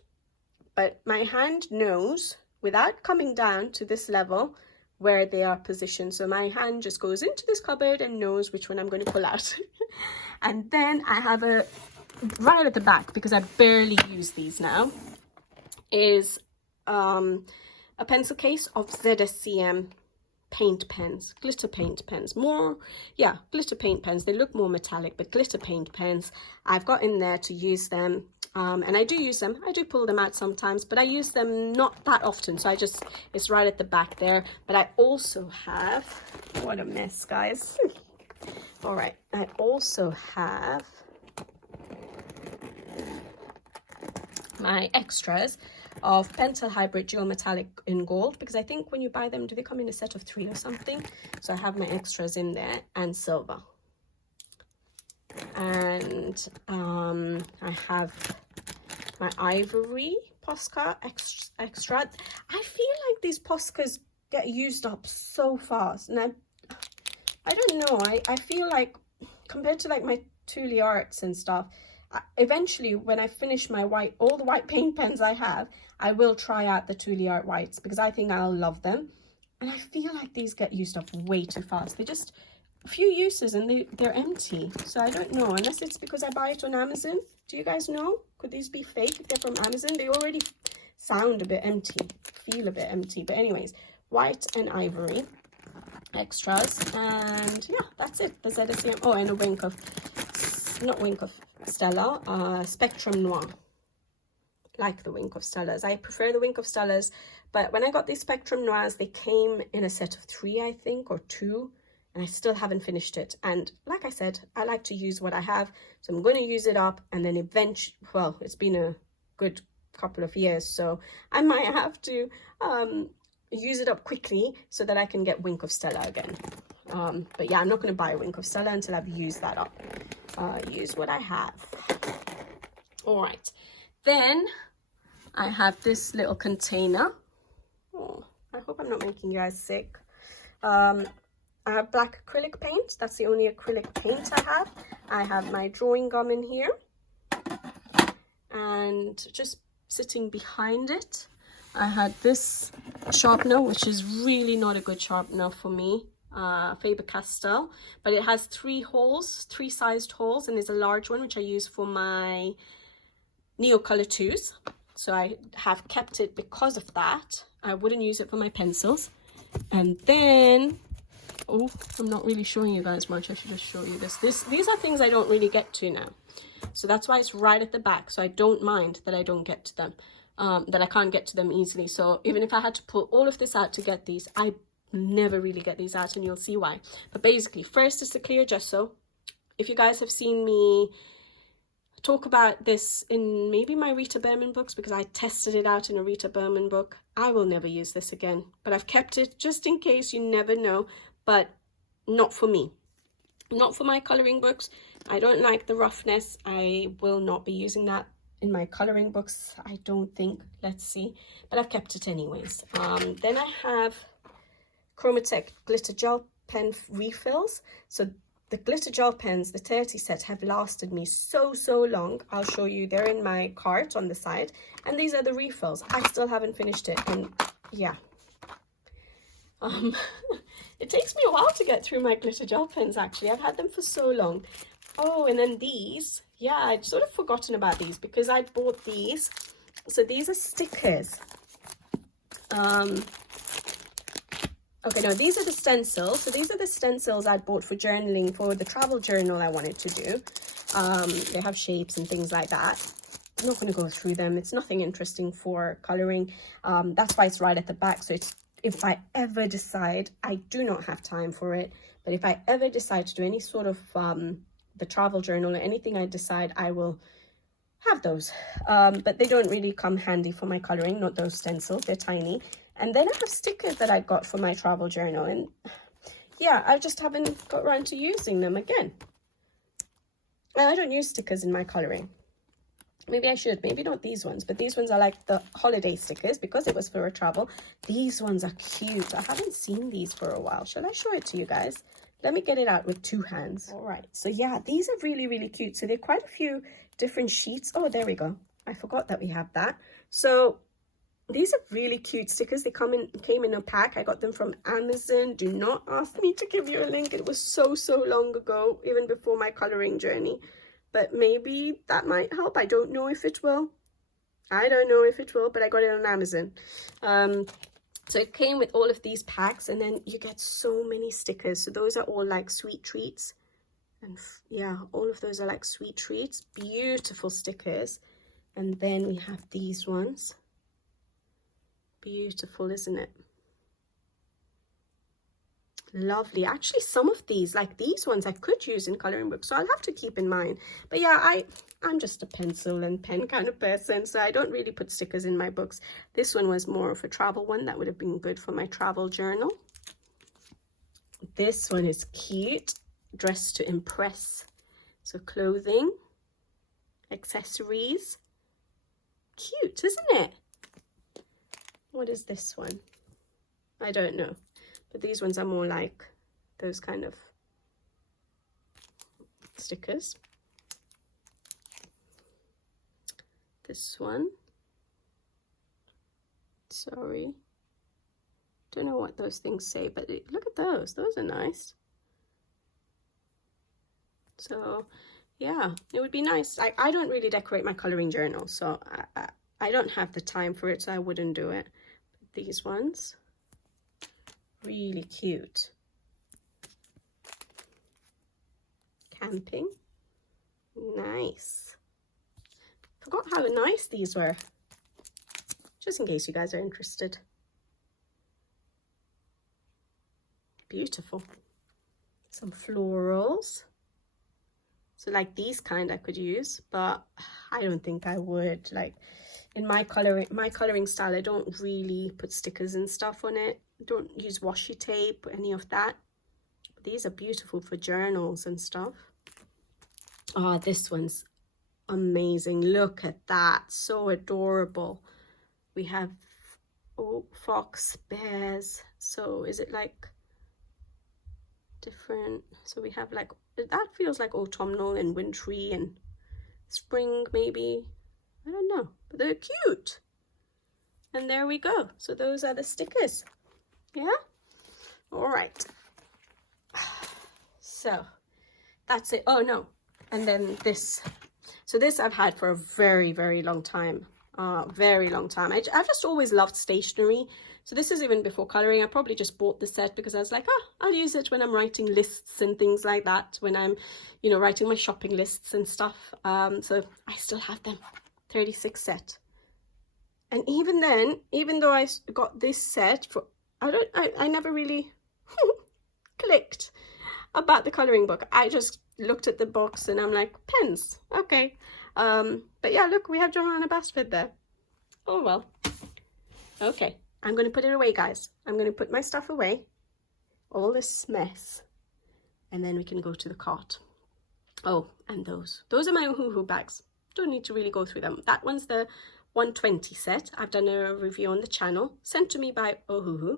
but my hand knows without coming down to this level where they are positioned. So my hand just goes into this cupboard and knows which one I'm going to pull out. And then I have right at the back, because I barely use these now, is a pencil case of ZSCM paint pens, glitter paint pens. Glitter paint pens. They look more metallic, but glitter paint pens. I've got in there to use them. And I do use them. I do pull them out sometimes, but I use them not that often. So it's right at the back there. But I also have, what a mess, guys. All right. I also have my extras of Pentel Hybrid Dual Metallic in gold, because I think when you buy them, do they come in a set of 3 or something? So I have my extras in there, and silver. And I have my ivory Posca extra. I feel like these Poscas get used up so fast, and I don't know, I feel like compared to like my Thule Arts and stuff, eventually when I finish my all the white paint pens I have, I will try out the Thule Art whites, because I think I'll love them. And I feel like these get used up way too fast. They just a few uses and they're empty. So I don't know, unless it's because I buy it on Amazon. Do you guys know? Could these be fake if they're from Amazon? They already sound a bit empty, feel a bit empty. But anyways, white and ivory extras, and yeah, that's it. The ZSCM. Oh, and a wink of, not wink of Stella, Spectrum Noir. Like the wink of Stellas. I prefer the wink of Stellas, but when I got these Spectrum Noirs, they came in a set of 3, I think, or 2. And I still haven't finished it. And like I said, I like to use what I have. So I'm going to use it up, and then eventually, well, it's been a good couple of years, so I might have to use it up quickly so that I can get Wink of Stella again. But yeah, I'm not going to buy a Wink of Stella until I've used that up. Use what I have. All right. Then I have this little container. Oh, I hope I'm not making you guys sick. I have black acrylic paint. That's the only acrylic paint I have. I have my drawing gum in here. And just sitting behind it, I had this sharpener, which is really not a good sharpener for me. Faber-Castell. But it has 3 holes, 3 sized holes. And there's a large one, which I use for my Neocolor 2s. So I have kept it because of that. I wouldn't use it for my pencils. And then... oh, I'm not really showing you guys much. I should just show you this. These are things I don't really get to now. So that's why it's right at the back. So I don't mind that I don't get to them, that I can't get to them easily. So even if I had to pull all of this out to get these, I never really get these out, and you'll see why. But basically, first is the clear gesso. If you guys have seen me talk about this in maybe my Rita Berman books, because I tested it out in a Rita Berman book, I will never use this again. But I've kept it just in case, you never know. But not for me, not for my coloring books. I don't like the roughness. I will not be using that in my coloring books, I don't think. Let's see, but I've kept it anyways. Then I have Chromatech glitter gel pen refills. So the glitter gel pens, the 30 set, have lasted me so long. I'll show you, they're in my cart on the side, and these are the refills. I still haven't finished it, and yeah, it takes me a while to get through my glitter gel pens. Actually, I've had them for so long. Oh, and then these, yeah, I'd sort of forgotten about these because I bought these. So these are stickers. Okay, no, these are the stencils. So these are the stencils I bought for journaling, for the travel journal I wanted to do. They have shapes and things like that. I'm not going to go through them. It's nothing interesting for coloring. That's why it's right at the back. So it's, if I ever decide, I do not have time for it, but if I ever decide to do any sort of the travel journal or anything I decide, I will have those. But they don't really come handy for my coloring, not those stencils. They're tiny. And then I have stickers that I got for my travel journal, and yeah, I just haven't got around to using them again. I don't use stickers in my coloring. Maybe I should, maybe not these ones, but these ones are like the holiday stickers because it was for a travel. These ones are cute. I haven't seen these for a while. Shall I show it to you guys? Let me get it out with two hands. All right, so yeah, these are really cute. So there are quite a few different sheets. Oh, there we go. I forgot that we have that. So these are really cute stickers. They came in a pack. I got them from Amazon. Do not ask me to give you a link. It was so long ago, even before my coloring journey. But maybe that might help. I don't know if it will. I don't know if it will, but I got it on Amazon. So it came with all of these packs, and then you get so many stickers. So those are all like sweet treats. And yeah, all of those are like sweet treats. Beautiful stickers. And then we have these ones. Beautiful, isn't it? Lovely. Actually, some of these, like these ones, I could use in coloring books, so I'll have to keep in mind. But yeah, I'm just a pencil and pen kind of person, so I don't really put stickers in my books. This one was more of a travel one. That would have been good for my travel journal. This one is cute. Dress to impress. So clothing, accessories. Cute, isn't it? What is this one? I don't know. But these ones are more like those kind of stickers. This one. Sorry. Don't know what those things say, but look at those. Those are nice. So, yeah, it would be nice. I don't really decorate my coloring journal, so I don't have the time for it, so I wouldn't do it. These ones, really cute. Camping, nice. Forgot how nice these were, just in case you guys are interested. Beautiful. Some florals. So like these kind I could use, but I don't think I would. Like in my coloring style, I don't really put stickers and stuff on it. Don't use washi tape, any of that. But these are beautiful for journals and stuff. Oh, this one's amazing. Look at that. So adorable. We have fox, bears. So is it like different? So we have like, that feels like autumnal and wintry and spring maybe. I don't know, but they're cute. And there we go. So those are the stickers. Yeah. All right. So that's it. Oh no. And then this. So this I've had for a very long time. Very long time. I've just always loved stationery. So this is even before coloring. I probably just bought the set because I was like, oh, I'll use it when I'm writing lists and things like that. When I'm, you know, writing my shopping lists and stuff. So I still have them. 36 set. And even then, even though I got this set for, I never really clicked about the coloring book. I just looked at the box and I'm like, pens, okay. But yeah, look, we have Johanna Basford there. Oh well. Okay, I'm going to put it away, guys. I'm going to put my stuff away, all this mess, and then we can go to the cart. Oh, and those are my Ohuhu bags. Don't need to really go through them. That one's the 120 set. I've done a review on the channel, sent to me by Ohuhu,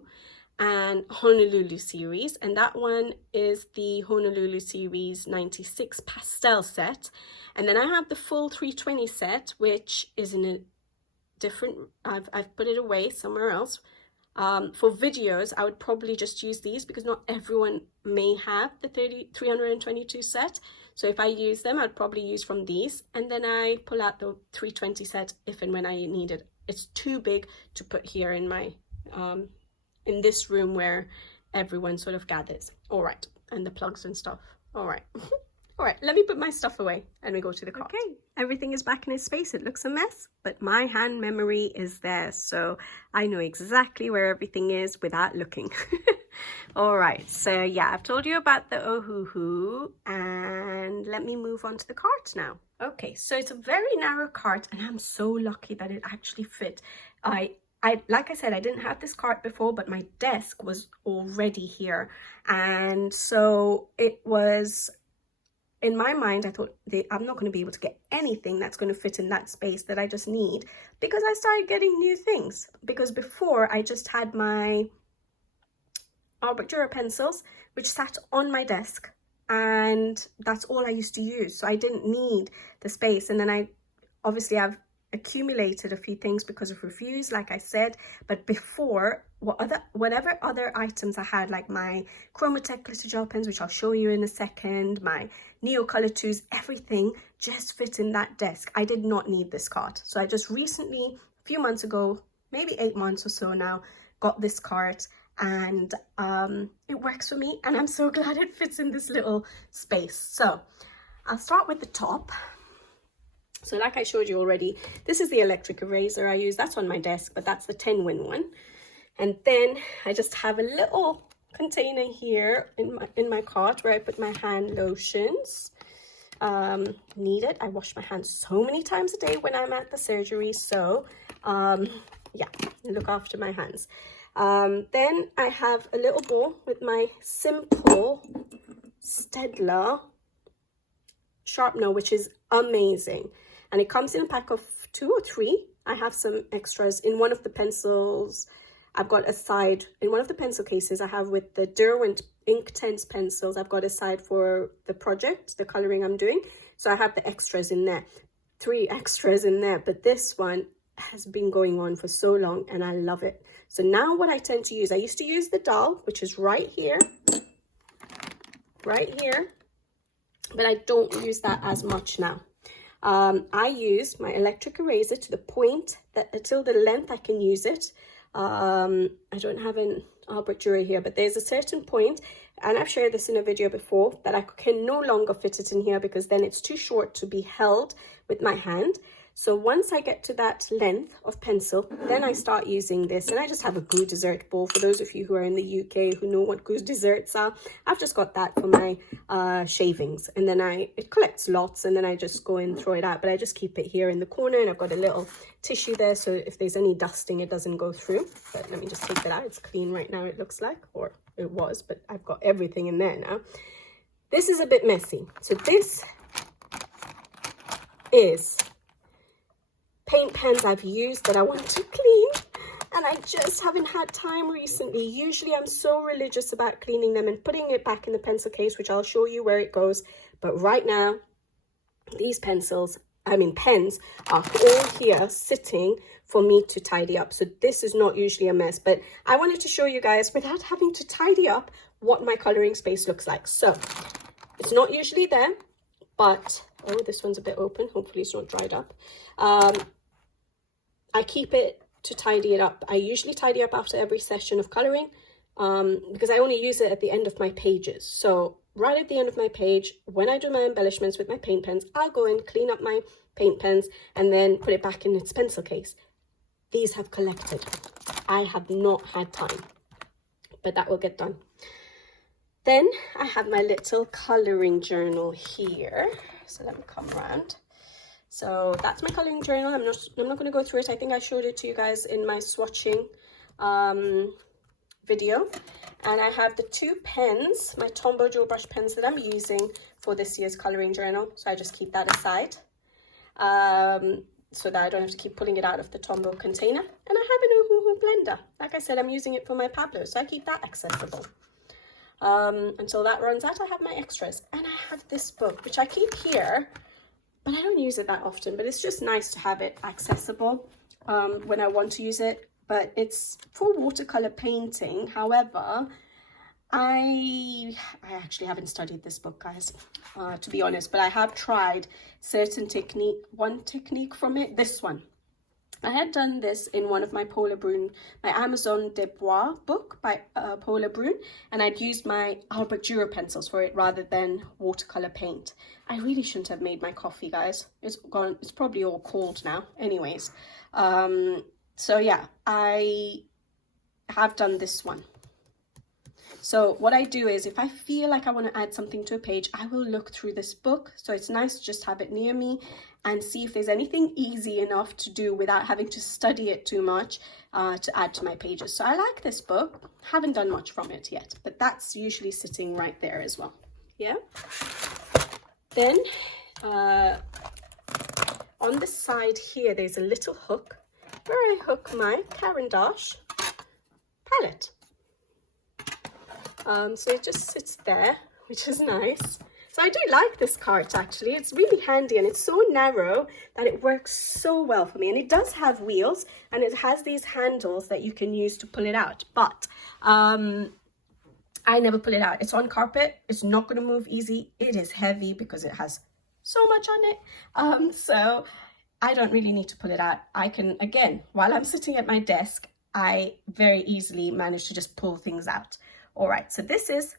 and Honolulu series, and that one is the Honolulu series 96 pastel set. And then I have the full 320 set, which is in a different, I've put it away somewhere else. For videos, I would probably just use these because not everyone may have the 322 set. So if I use them, I'd probably use from these, and then I pull out the 320 set if and when I need it. It's too big to put here in my in this room where everyone sort of gathers. All right, and the plugs and stuff. All right. All right, let me put my stuff away and we go to the cart. Okay, everything is back in its space. It looks a mess, but my hand memory is there, so I know exactly where everything is without looking. All right, so yeah, I've told you about the Ohuhu, and let me move on to the cart now. Okay, so it's a very narrow cart, and I'm so lucky that it actually fit. Like I said, I didn't have this cart before, but my desk was already here, and so it was, in my mind, I thought I'm not going to be able to get anything that's going to fit in that space that I just need, because I started getting new things. Because before, I just had my Arbor pencils, which sat on my desk, and that's all I used to use. So I didn't need the space. And then I've accumulated a few things because of reviews, like I said. But before, whatever other items I had, like my Chromatech glitter gel pens, which I'll show you in a second, my Neo Color 2s, everything just fit in that desk. I did not need this cart. So I just recently, a few months ago, maybe 8 months or so now, got this cart, and it works for me, and I'm so glad it fits in this little space. So I'll start with the top. So like I showed you already, this is the electric eraser I use. That's on my desk, but that's the 10-win one. And then I just have a little container here in my cart where I put my hand lotions. Needed. I wash my hands so many times a day when I'm at the surgery. So yeah, look after my hands. Then I have a little bowl with my simple Staedtler sharpener, which is amazing. And it comes in a pack of 2 or 3. I have some extras in one of the pencils. I've got a side in one of the pencil cases I have with the Derwent Inktense pencils. I've got a side for the project, the coloring I'm doing. So I have the extras in there, 3 extras in there. But this one has been going on for so long and I love it. So now what I tend to use, I used to use the dial, which is right here, but I don't use that as much now. I use my electric eraser to the point that till the length I can use it. I don't have an arbitrary here, but there's a certain point, and I've shared this in a video before, that I can no longer fit it in here because then it's too short to be held with my hand. So once I get to that length of pencil, then I start using this, and I just have a glue dessert bowl. For those of you who are in the UK who know what glue desserts are, I've just got that for my shavings, and then it collects lots, and then I just go and throw it out. But I just keep it here in the corner, and I've got a little tissue there, so if there's any dusting, it doesn't go through. But let me just take that out. It's clean right now, it looks like, or it was, but I've got everything in there now. This is a bit messy. So this is paint pens I've used that I want to clean, and I just haven't had time recently. Usually I'm so religious about cleaning them and putting it back in the pencil case, which I'll show you where it goes. But right now, these pens are all here sitting for me to tidy up. So this is not usually a mess, but I wanted to show you guys without having to tidy up what my coloring space looks like. So it's not usually there, but oh, this one's a bit open. Hopefully it's not dried up. I keep it to tidy it up. I usually tidy up after every session of coloring because I only use it at the end of my pages. So right at the end of my page, when I do my embellishments with my paint pens, I'll go and clean up my paint pens and then put it back in its pencil case. These have collected. I have not had time, but that will get done. Then I have my little coloring journal here. So let me come around. So that's my coloring journal. I'm not going to go through it. I think I showed it to you guys in my swatching video. And I have the 2 pens, my Tombow dual brush pens that I'm using for this year's colouring journal. So I just keep that aside so that I don't have to keep pulling it out of the Tombow container. And I have an Oohoo blender. Like I said, I'm using it for my Pablo, so I keep that accessible. Until that runs out, I have my extras. And I have this book, which I keep here, but I don't use it that often. But it's just nice to have it accessible when I want to use it. But it's for watercolor painting. However, I actually haven't studied this book, guys, to be honest, but I have tried certain one technique from it, this one. I had done this in one of my my Amazon de Bois book by Paula Brun, and I'd used my Albrecht Dürer pencils for it rather than watercolor paint. I really shouldn't have made my coffee, guys. It's gone. It's probably all cold now. Anyways, so yeah, I have done this one. So what I do is if I feel like I want to add something to a page, I will look through this book. So it's nice to just have it near me and see if there's anything easy enough to do without having to study it too much to add to my pages. So I like this book. Haven't done much from it yet, but that's usually sitting right there as well. Yeah. Then on the side here, there's a little hook where I hook my Caran d'Ache palette. So it just sits there, which is nice. So I do like this cart, actually. It's really handy, and it's so narrow that it works so well for me. And it does have wheels, and it has these handles that you can use to pull it out. But I never pull it out. It's on carpet. It's not going to move easy. It is heavy because it has so much on it. So I don't really need to pull it out. I can, again, while I'm sitting at my desk, I very easily manage to just pull things out. All right, so this is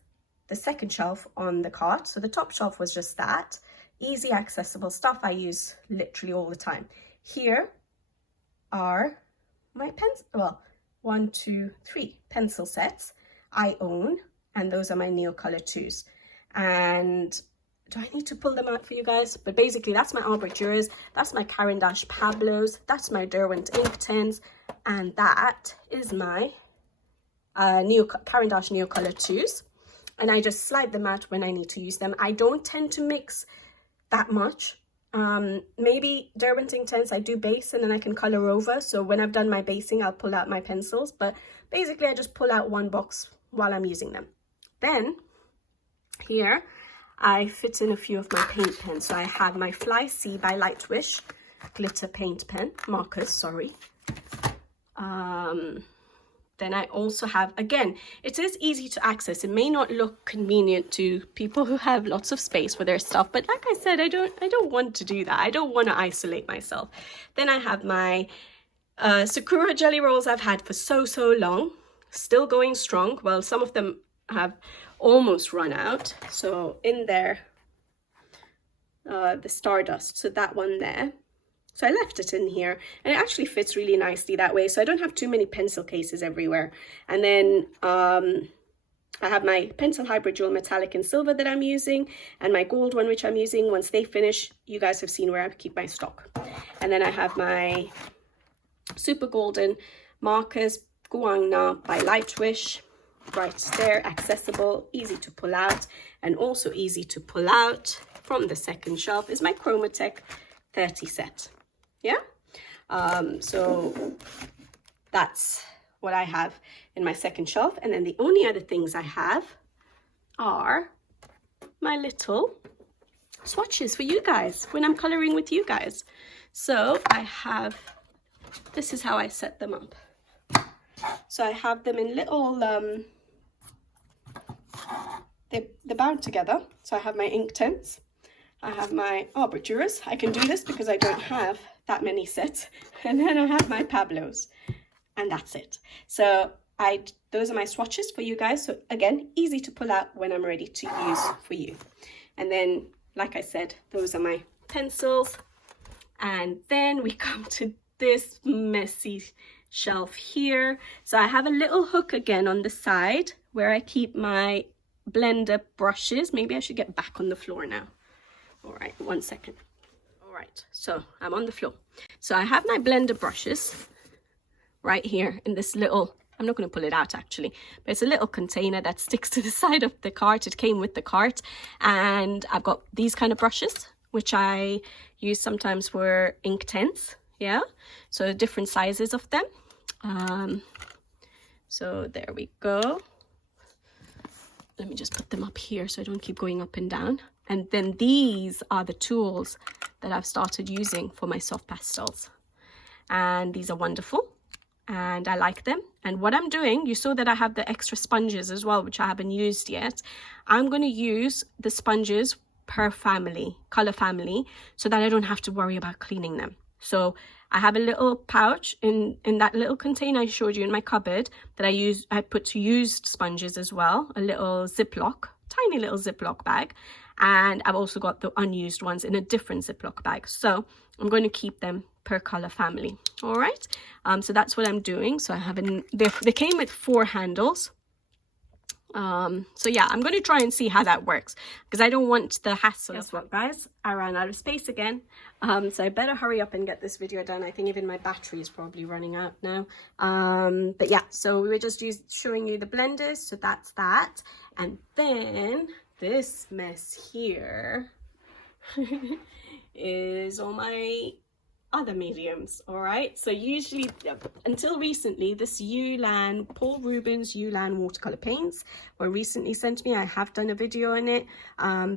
the second shelf on the cart. So the top shelf was just that, easy accessible stuff I use literally all the time. Here are my pens, well, 1, 2, 3 pencil sets I own, and those are my Neocolor 2s. And do I need to pull them out for you guys? But basically that's my Albrecht Dürers, that's my Caran d'Ache Pablos, that's my Derwent Inkten's, and that is my Caran d'Ache Neocolor 2s, and I just slide them out when I need to use them. I don't tend to mix that much. Maybe Derwent Inkten's I do base and then I can color over, so when I've done my basing I'll pull out my pencils, but basically I just pull out one box while I'm using them. Then here I fit in a few of my paint pens. So I have my Fly C by Lightwish glitter paint pen, markers, sorry. Then I also have, again, it is easy to access. It may not look convenient to people who have lots of space for their stuff, but like I said, I don't want to do that. I don't want to isolate myself. Then I have my Sakura jelly rolls I've had for so long, still going strong. Well, some of them have almost run out. So in there, the Stardust, so that one there. So I left it in here, and it actually fits really nicely that way. So I don't have too many pencil cases everywhere. And then I have my pencil hybrid dual metallic and silver that I'm using, and my gold one, which I'm using. Once they finish, you guys have seen where I keep my stock. And then I have my super golden markers, Guangna by Lightwish, right there, accessible, easy to pull out, and also easy to pull out from the second shelf is my Chromatech 30 set. Yeah, so that's what I have in my second shelf. And then the only other things I have are my little swatches for you guys when I'm coloring with you guys. So I have, this is how I set them up. So I have them in little, they're bound together. So I have my Inkten's, I have my Albrecht Dürers. I can do this because I don't have that many sets. And then I have my Pablos, and that's it. So those are my swatches for you guys. So again, easy to pull out when I'm ready to use for you. And then, like I said, those are my pencils. And then we come to this messy shelf here. So I have a little hook again on the side where I keep my blender brushes. Maybe I should get back on the floor now. All right, 1 second. All right, so I'm on the floor. So I have my blender brushes right here in this little I'm not going to pull it out actually, but it's a little container that sticks to the side of the cart. It came with the cart, and I've got these kind of brushes, which I use sometimes for ink tints. Yeah, so different sizes of them. So there we go. Let me just put them up here so I don't keep going up and down. And then these are the tools that I've started using for my soft pastels. And these are wonderful and I like them. And what I'm doing, you saw that I have the extra sponges as well, which I haven't used yet. I'm going to use the sponges per family, color family, so that I don't have to worry about cleaning them. So I have a little pouch in that little container I showed you in my cupboard that I put used sponges as well, a little Ziploc, tiny little Ziploc bag. And I've also got the unused ones in a different Ziploc bag. So I'm going to keep them per color family. All right. So that's what I'm doing. So I have they came with 4 handles. So yeah, I'm going to try and see how that works because I don't want the hassle. Guess what, guys? I ran out of space again. So I better hurry up and get this video done. I think even my battery is probably running out now. But yeah, so we were just showing you the blenders. So that's that. And then this mess here is all my other mediums. All right, so usually until recently this Paul Rubens Ulan watercolor paints were recently sent to me. I have done a video on it.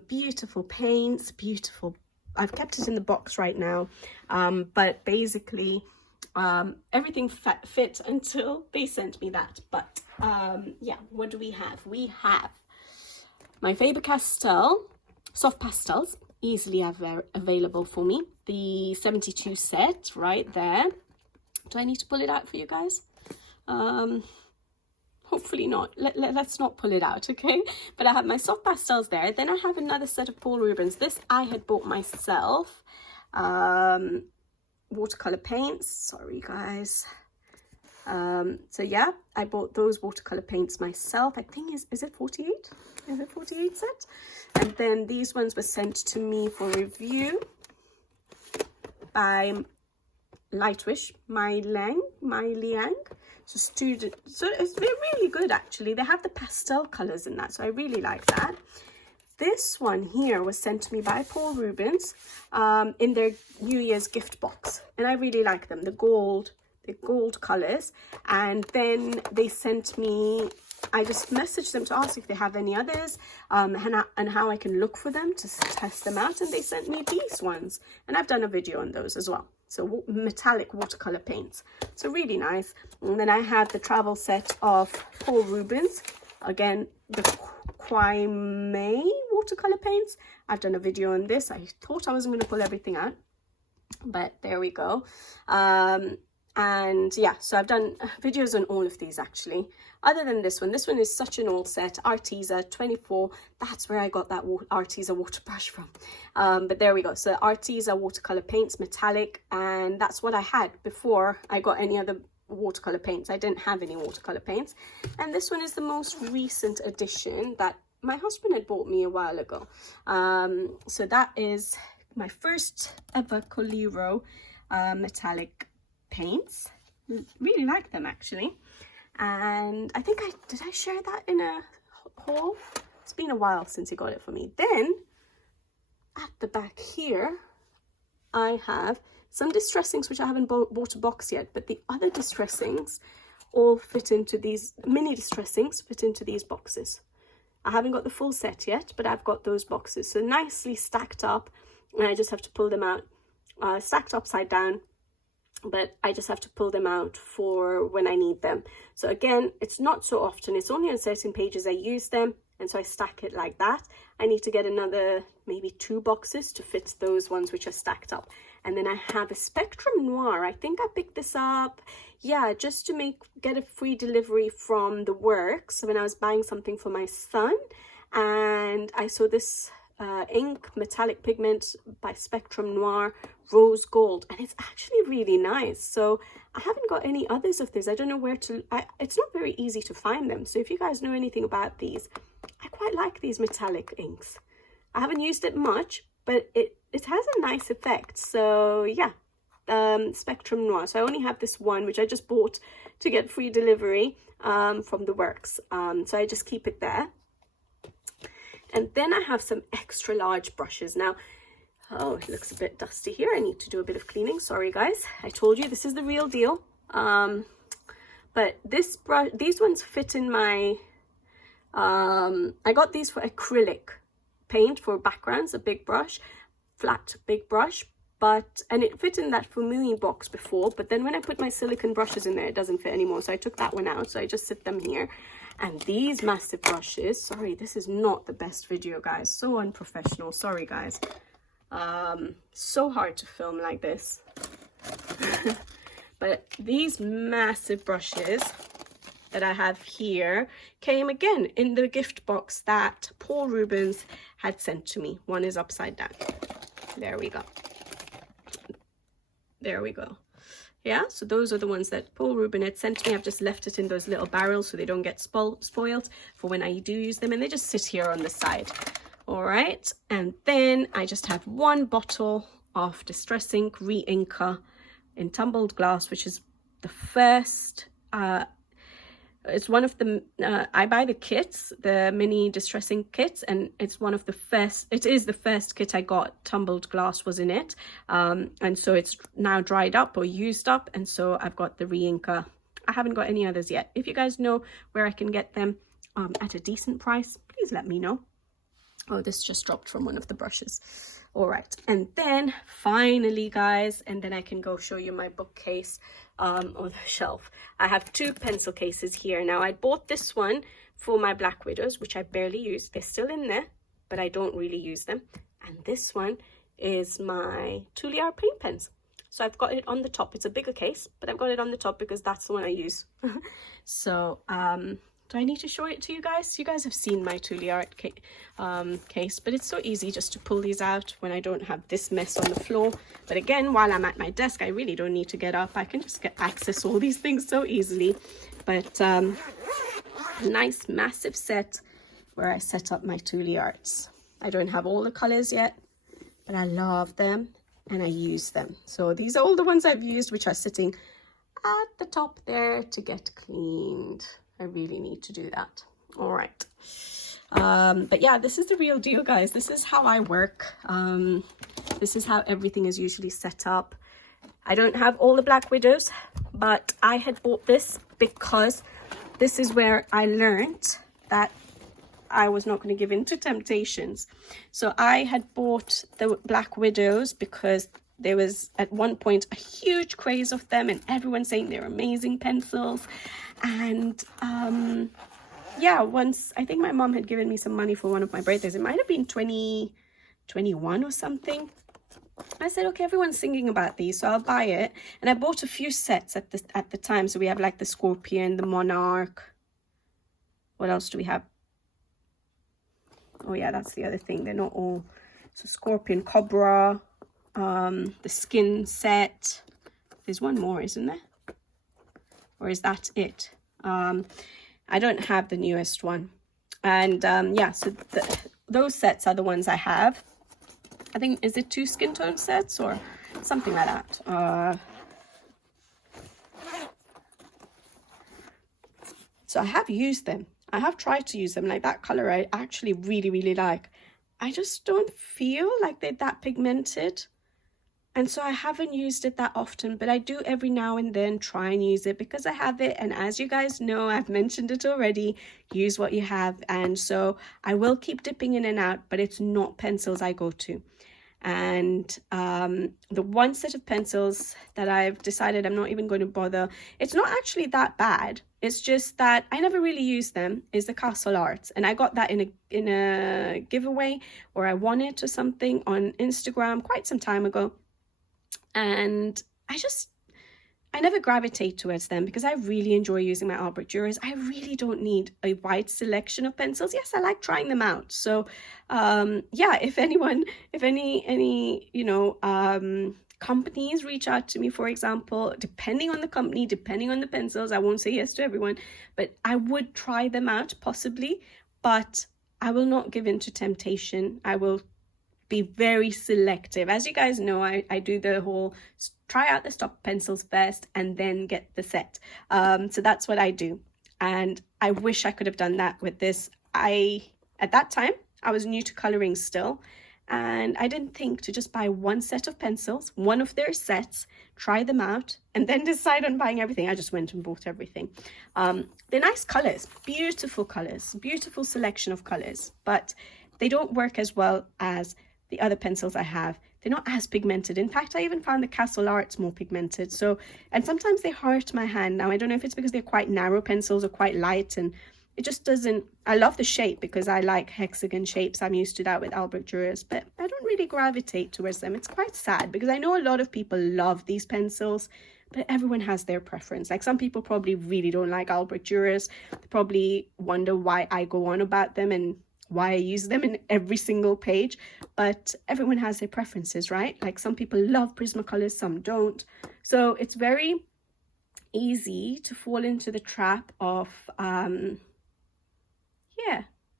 Beautiful paints, beautiful. I've kept it in the box right now, but basically everything fit until they sent me that. But yeah, what do we have? We have my Faber-Castell soft pastels, easily available for me. The 72 set right there. Do I need to pull it out for you guys? Hopefully not. Let's not pull it out, okay? But I have my soft pastels there. Then I have another set of Paul Rubens. This I had bought myself. Watercolor paints. Sorry, guys. So yeah, I bought those watercolor paints myself. I think is it 48? Is it 48 set? And then these ones were sent to me for review by Lightwish, my Liang. So it's really good actually. They have the pastel colors in that, so I really like that. This one here was sent to me by Paul Rubens in their New Year's gift box, and I really like them. The gold colors. And then they sent me, I just messaged them to ask if they have any others and how I can look for them to test them out, and they sent me these ones, and I've done a video on those as well. So metallic watercolor paints, so really nice. And then I have the travel set of Paul Rubens, again the Kwai Mei watercolor paints. I've done a video on this. I thought I wasn't going to pull everything out, but there we go. And yeah, so I've done videos on all of these actually, other than this one. This one is such an old set, Arteza 24. That's where I got that Arteza water brush from. But there we go. So Arteza watercolor paints, metallic, and that's what I had before I got any other watercolor paints. I didn't have any watercolor paints. And this one is the most recent addition that my husband had bought me a while ago. So that is my first ever Coliro metallic paints. Really like them actually. And I think did I share that in a haul? It's been a while since he got it for me. Then at the back here I have some distressings which I haven't bought a box yet, but the other distressings all fit into these mini distressings, fit into these boxes. I haven't got the full set yet, but I've got those boxes, so nicely stacked up, and I just have to pull them out, stacked upside down, but I just have to pull them out for when I need them. So again, it's not so often, it's only on certain pages I use them, and so I stack it like that. I need to get another maybe 2 boxes to fit those ones which are stacked up. And then I have a Spectrum Noir. I think I picked this up, yeah, just to get a free delivery from the works when I was buying something for my son, and I saw this ink metallic pigment by Spectrum Noir rose gold, and it's actually really nice. So I haven't got any others of this. I don't know where to, it's not very easy to find them. So if you guys know anything about these, I quite like these metallic inks. I haven't used it much, but it has a nice effect. So yeah, Spectrum Noir. So I only have this one, which I just bought to get free delivery. from the works. So I just keep it there. And then I have some extra large brushes. Now, oh, it looks a bit dusty here. I need to do a bit of cleaning. Sorry, guys. I told you this is the real deal. But this brush, these ones fit in my, I got these for acrylic paint for backgrounds, a big brush, flat big brush. And it fit in that Fumui box before, but then when I put my silicone brushes in there, it doesn't fit anymore. So I took that one out. So I just sit them here. And these massive brushes, sorry, this is not the best video, guys. So unprofessional. Sorry, guys. So hard to film like this. But these massive brushes that I have here came again in the gift box that Paul Rubens had sent to me. One is upside down. There we go. There we go. Yeah, so those are the ones that Paul Rubin had sent me. I've just left it in those little barrels so they don't get spoiled for when I do use them, and they just sit here on the side. All right, and then I just have one bottle of Distress Ink Re-Inker in tumbled glass, which is the first, it's one of the, I buy the kits, the mini Distress Ink kits, and it's one of the first, it is the first kit I got, tumbled glass was in it. And so it's now dried up or used up. And so I've got the Re-Inker. I haven't got any others yet. If you guys know where I can get them at a decent price, please let me know. Oh, this just dropped from one of the brushes. All right, and then finally, guys, and then I can go show you my bookcase on the shelf. I have two pencil cases here. Now, I bought this one for my Black Widows, which I barely use. They're still in there, but I don't really use them. And this one is my Tuliar paint pens. So I've got it on the top. It's a bigger case, but I've got it on the top because that's the one I use. So, do I need to show it to you guys? You guys have seen my Thule Art case, but it's so easy just to pull these out when I don't have this mess on the floor. But again, while I'm at my desk, I really don't need to get up. I can just access all these things so easily. But a nice massive set where I set up my Thule Arts. I don't have all the colors yet, but I love them and I use them. So these are all the ones I've used, which are sitting at the top there to get cleaned. I really need to do that. All right. But yeah, this is the real deal, guys. This is how I work. This is how everything is usually set up. I don't have all the Black Widows, but I had bought this because this is where I learned that I was not going to give in to temptations. So I had bought the Black Widows because there was at one point a huge craze of them and everyone saying they're amazing pencils. And yeah, once I think my mom had given me some money for one of my birthdays. It might have been 2021 or something. I said, okay, everyone's singing about these, so I'll buy it. And I bought a few sets at the time. So we have like the Scorpion, the Monarch. What else do we have? Oh yeah, that's the other thing. They're not all. So Scorpion, Cobra, the Skin set. There's one more, isn't there? Or is that it? I don't have the newest one. And yeah, so those sets are the ones I have. I think, is it 2 skin tone sets or something like that? So I have used them. I have tried to use them. Like that color I actually really, really like. I just don't feel like they're that pigmented. And so I haven't used it that often, but I do every now and then try and use it because I have it. And as you guys know, I've mentioned it already, use what you have. And so I will keep dipping in and out, but it's not pencils I go to. And the one set of pencils that I've decided I'm not even going to bother, it's not actually that bad. It's just that I never really use them, is the Castle Arts. And I got that in a giveaway, or I won it or something on Instagram quite some time ago. And I never gravitate towards them because I really enjoy using my Albrecht Dürers. I really don't need a wide selection of pencils. Yes, I like trying them out. So yeah, if any you know, companies reach out to me, for example, depending on the company, depending on the pencils, I won't say yes to everyone, but I would try them out possibly, but I will not give in to temptation. I will be very selective. As you guys know, I do the whole try out the stock pencils first and then get the set. So that's what I do. And I wish I could have done that with this. At that time, I was new to coloring still, and I didn't think to just buy one set of pencils, one of their sets, try them out, and then decide on buying everything. I just went and bought everything. They're nice colors, beautiful selection of colors, but they don't work as well as the other pencils I have. They're not as pigmented. In fact, I even found the Castle Arts more pigmented. So, and sometimes they hurt my hand. Now, I don't know if it's because they're quite narrow pencils or quite light, and it just doesn't, I love the shape because I like hexagon shapes. I'm used to that with Albrecht Dürers, but I don't really gravitate towards them. It's quite sad because I know a lot of people love these pencils, but everyone has their preference. Like some people probably really don't like Albrecht Dürers. They probably wonder why I go on about them and why I use them in every single page, but everyone has their preferences, right? Like some people love Prismacolors, some don't. So it's very easy to fall into the trap of,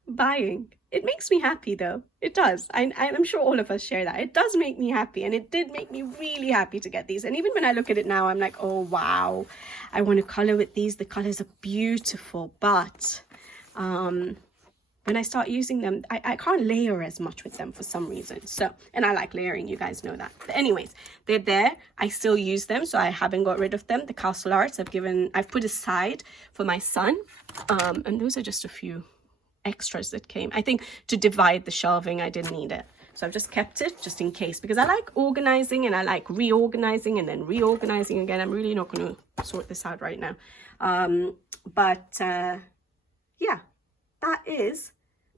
buying. It makes me happy though. It does. I'm sure all of us share that. It does make me happy, and it did make me really happy to get these. And even when I look at it now, I'm like, oh wow, I want to color with these. The colors are beautiful, but when I start using them, I can't layer as much with them for some reason. So, and I like layering, you guys know that. But anyways, they're there. I still use them, so I haven't got rid of them. The Castle Arts I've put aside for my son. And those are just a few extras that came. I think to divide the shelving, I didn't need it. So I've just kept it just in case, because I like organizing and I like reorganizing and then reorganizing again. I'm really not going to sort this out right now. Yeah, that is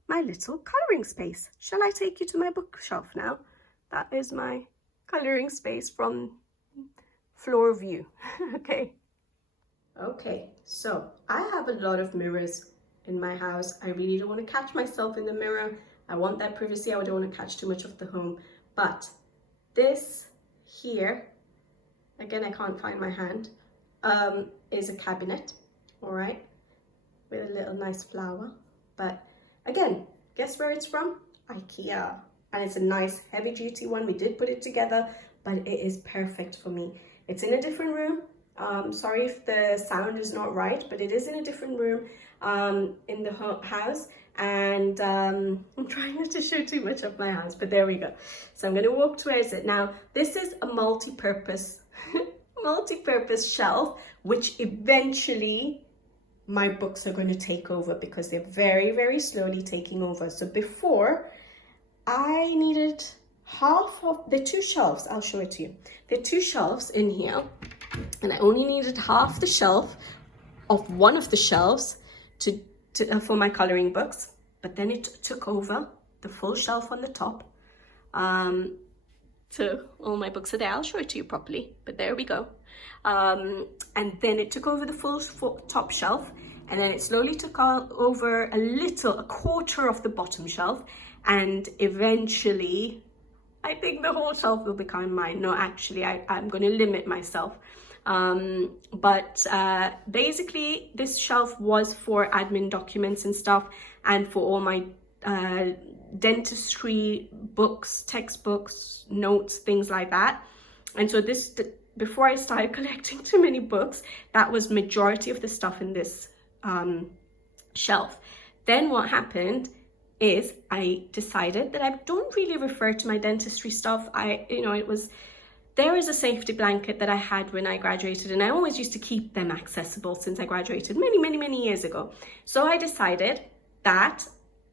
my little coloring space. Shall I take you to my bookshelf now? That is my coloring space from floor view. Okay, so I have a lot of mirrors in my house. I really don't want to catch myself in the mirror. I want that privacy. I don't want to catch too much of the home. But this here, again, I can't find my hand, is a cabinet, all right, with a little nice flower. But again, guess where it's from? IKEA. And it's a nice heavy duty one. We did put it together, but it is perfect for me. It's in a different room. Sorry if the sound is not right, but it is in a different room in the house. And I'm trying not to show too much of my house, but there we go. So I'm going to walk towards it. Now, this is a multi-purpose shelf, which eventually my books are going to take over, because they're very, very slowly taking over. So before, I needed half of the two shelves. I'll show it to you. There are two shelves in here, and I only needed half the shelf of one of the shelves for my coloring books, but then it took over the full shelf on the top. So all my books are there. I'll show it to you properly, but there we go. And then it took over the full top shelf, and then it slowly took over a quarter of the bottom shelf, and eventually I think the whole shelf will become mine. No, actually, I'm going to limit myself. But basically this shelf was for admin documents and stuff, and for all my dentistry books, textbooks, notes, things like that. And so before I started collecting too many books, that was majority of the stuff in this shelf. Then what happened is I decided that I don't really refer to my dentistry stuff. There is a safety blanket that I had when I graduated, and I always used to keep them accessible since I graduated many years ago. So I decided that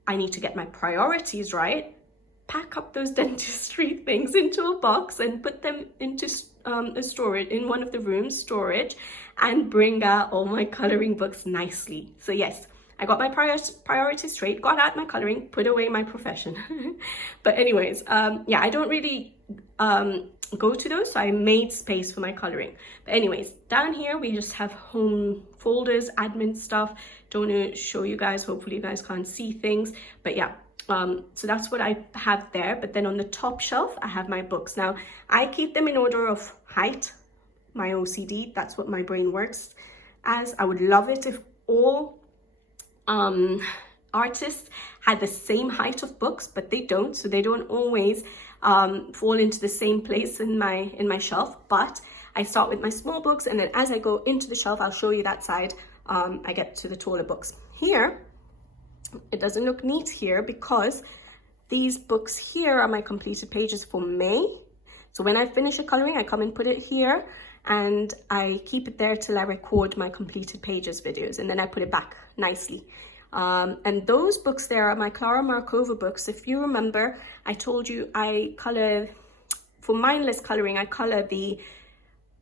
I need to get my priorities right, pack up those dentistry things into a box and put them into a storage in one of the rooms, storage, and bring out all my coloring books nicely. So yes, I got my priorities straight, got out my coloring, put away my profession. But anyways, yeah, I don't really go to those, so I made space for my coloring. But anyways, down here we just have home folders, admin stuff. Don't want to show you guys, hopefully you guys can't see things, but yeah, so that's what I have there. But then on the top shelf I have my books. Now I keep them in order of height, my OCD, that's what my brain works as. I would love it if all artists had the same height of books, but they don't, so they don't always fall into the same place in my shelf. But I start with my small books, and then as I go into the shelf, I'll show you that side, I get to the taller books. Here, it doesn't look neat here because these books here are my completed pages for May. So when I finish a coloring, I come and put it here and I keep it there till I record my completed pages videos, and then I put it back nicely. And those books there are my Clara Markova books. If you remember, I told you I color, for mindless coloring, I color the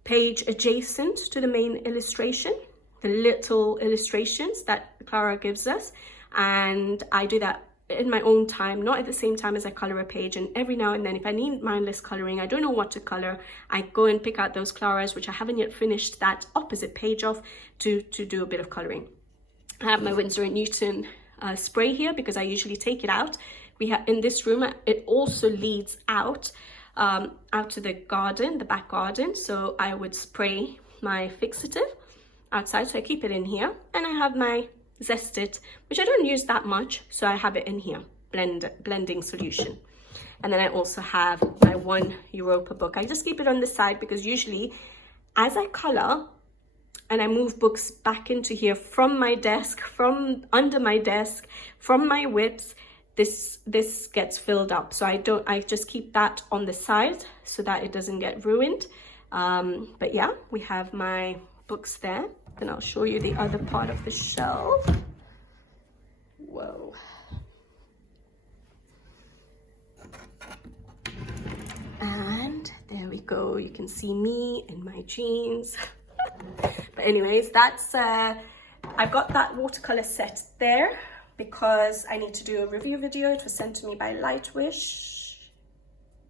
page adjacent to the main illustration, the little illustrations that Clara gives us. And I do that in my own time, not at the same time as I color a page. And every now and then, if I need mindless coloring, I don't know what to color, I go and pick out those Claras, which I haven't yet finished that opposite page of, to do a bit of coloring. I have my Winsor & Newton spray here because I usually take it out. We have in this room, it also leads out to the garden, the back garden. So I would spray my fixative outside, so I keep it in here. And I have my Zest It, which I don't use that much, so I have it in here, blending solution. And then I also have my one Europa book. I just keep it on the side because usually as I color and I move books back into here from my desk, from under my desk, from my whips, this gets filled up. So I just keep that on the side so that it doesn't get ruined. But yeah, we have my books there. And I'll show you the other part of the shelf. Whoa. And there we go. You can see me in my jeans. But anyways, that's I've got that watercolor set there because I need to do a review video. It was sent to me by Lightwish.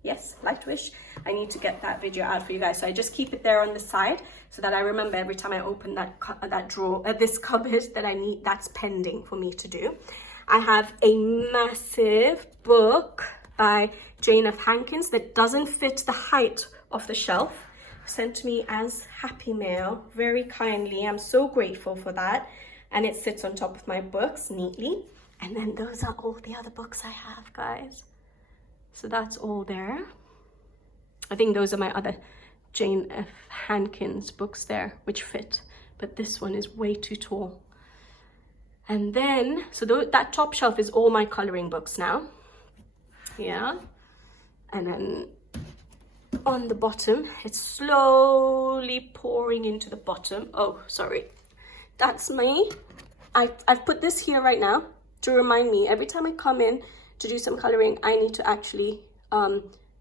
Yes, Lightwish. I need to get that video out for you guys. So I just keep it there on the side so that I remember every time I open that drawer, this cupboard, that I need, that's pending for me to do. I have a massive book by Jane F. Hankins that doesn't fit the height of the shelf. Sent to me as Happy Mail, very kindly. I'm so grateful for that. And it sits on top of my books neatly. And then those are all the other books I have, guys. So that's all there. I think those are my other Jane F. Hankins books there, which fit. But this one is way too tall. And then, so that top shelf is all my coloring books now. Yeah. And then on the bottom, it's slowly pouring into the bottom. Oh, sorry. That's me. I've put this here right now to remind me every time I come in to do some coloring, I need to actually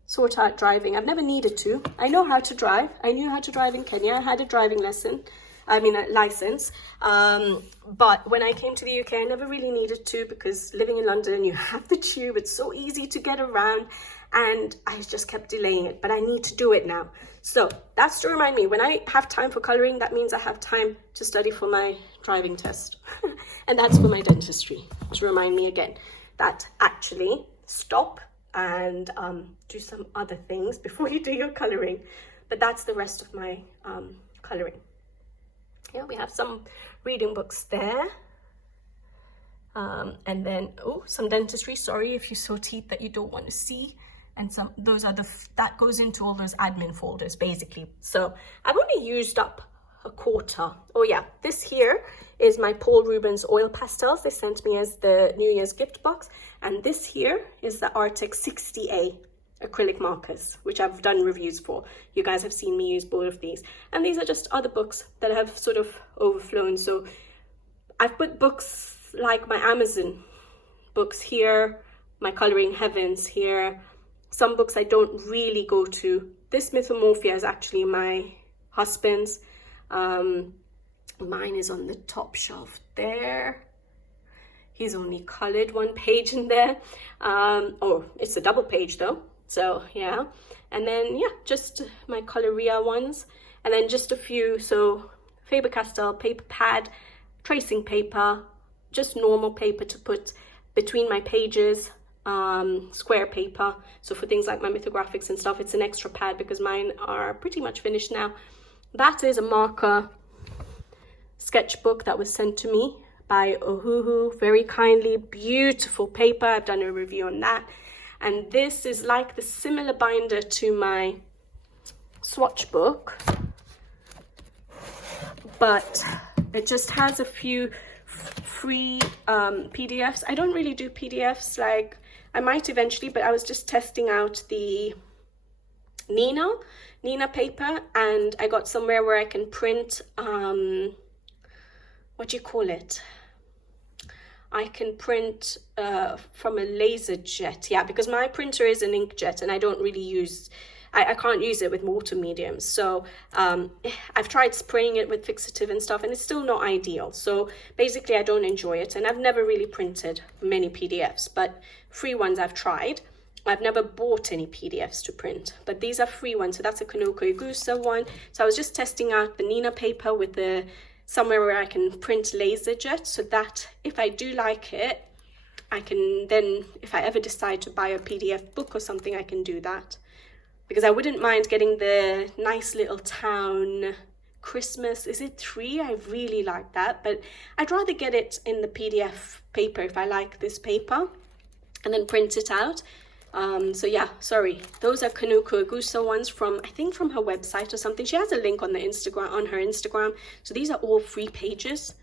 sort out driving. I've never needed to. I know how to drive. I knew how to drive in Kenya. I had a driving lesson. I mean, a license. But when I came to the UK, I never really needed to because living in London, you have the tube. It's so easy to get around. And I just kept delaying it. But I need to do it now. So that's to remind me, when I have time for coloring, that means I have time to study for my driving test. And that's for my dentistry, to remind me again that actually stop and do some other things before you do your coloring. But that's the rest of my coloring. Yeah, we have some reading books there. And then, oh, some dentistry. Sorry if you saw teeth that you don't want to see. And those are that goes into all those admin folders, basically. So I've only used up a quarter. Oh yeah, this here is my Paul Rubens oil pastels. They sent me as the New Year's gift box. And this here is the Arctic 60A acrylic markers, which I've done reviews for. You guys have seen me use both of these. And these are just other books that have sort of overflown. So I've put books like my Amazon books here, my Coloring Heavens here. Some books I don't really go to. This Mythomorphia is actually my husband's. Mine is on the top shelf there. He's only colored one page in there. Oh, it's a double page though. So yeah. And then yeah, just my Coloria ones. And then just a few. So Faber-Castell paper pad, tracing paper, just normal paper to put between my pages. Square paper, so for things like my mythographics and stuff, it's an extra pad because mine are pretty much finished now. That is a marker sketchbook that was sent to me by Ohuhu, very kindly, beautiful paper. I've done a review on that. And this is like the similar binder to my swatch book, but It just has a few free PDFs. I don't really do PDFs, like I might eventually, but I was just testing out the Nina paper, and I got somewhere where I can print what do you call it? I can print from a laser jet, yeah, because my printer is an inkjet and I don't really use, I can't use it with water mediums. So I've tried spraying it with fixative and stuff, and it's still not ideal. So basically I don't enjoy it, and I've never really printed many PDFs, but free ones I've tried. I've never bought any PDFs to print, but these are free ones. So that's a Kanoko Igusa one. So I was just testing out the Nina paper with the somewhere where I can print LaserJet, so that if I do like it, I can then, if I ever decide to buy a PDF book or something, I can do that. Because I wouldn't mind getting the nice little town Christmas, is it tree? I really like that, but I'd rather get it in the PDF paper if I like this paper, and then print it out. So yeah, sorry, those are Kanoko Igusa ones from, I think from her website or something. She has a link on the Instagram, on her Instagram. So these are all free pages.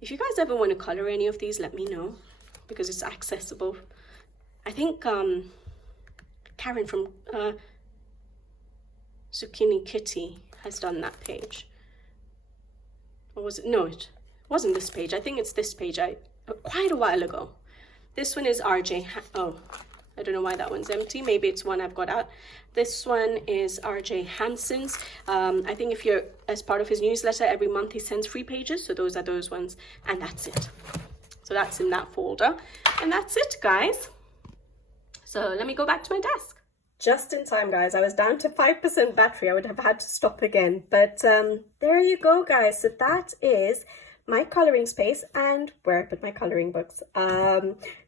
If you guys ever want to color any of these, let me know, because it's accessible. I think Karen from Zucchini Kitty has done that page. Or was it? No, it wasn't this page. I think it's this page. Quite a while ago. This one is RJ. Oh, I don't know why that one's empty. Maybe it's one I've got out. This one is RJ Hansen's. I think if you're as part of his newsletter, every month he sends free pages. So those are those ones. And that's it. So that's in that folder. And that's it, guys. So let me go back to my desk. Just in time, guys. I was down to 5% battery. I would have had to stop again. But there you go, guys. So that is my coloring space and where I put my coloring books.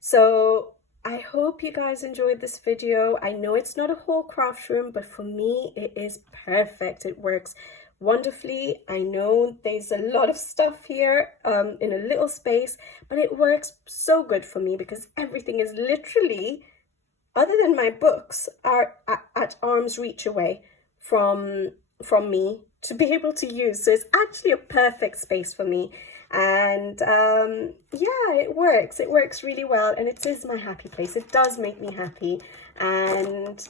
So I hope you guys enjoyed this video. I know it's not a whole craft room, but for me, it is perfect. It works wonderfully. I know there's a lot of stuff here in a little space, but it works so good for me because everything is literally, other than my books, are at arm's reach away from me to be able to use. So it's actually a perfect space for me. And yeah, it works really well, and it is my happy place. It does make me happy, and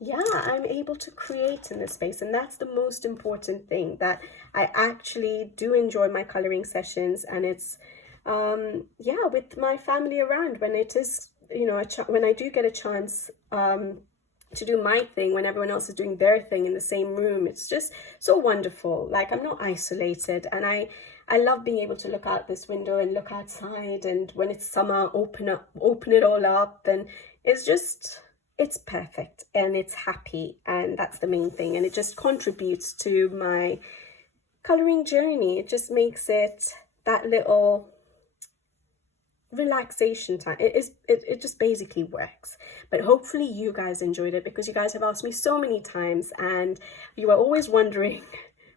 yeah, I'm able to create in this space, and that's the most important thing, that I actually do enjoy my coloring sessions. And it's yeah, with my family around, when it is, you know, when I do get a chance to do my thing when everyone else is doing their thing in the same room, it's just so wonderful. Like, I'm not isolated, and I love being able to look out this window and look outside, and when it's summer, open it all up, and it's perfect and it's happy, and that's the main thing. And it just contributes to my coloring journey. It just makes it that little relaxation time. It just basically works. But hopefully you guys enjoyed it, because you guys have asked me so many times, and you were always wondering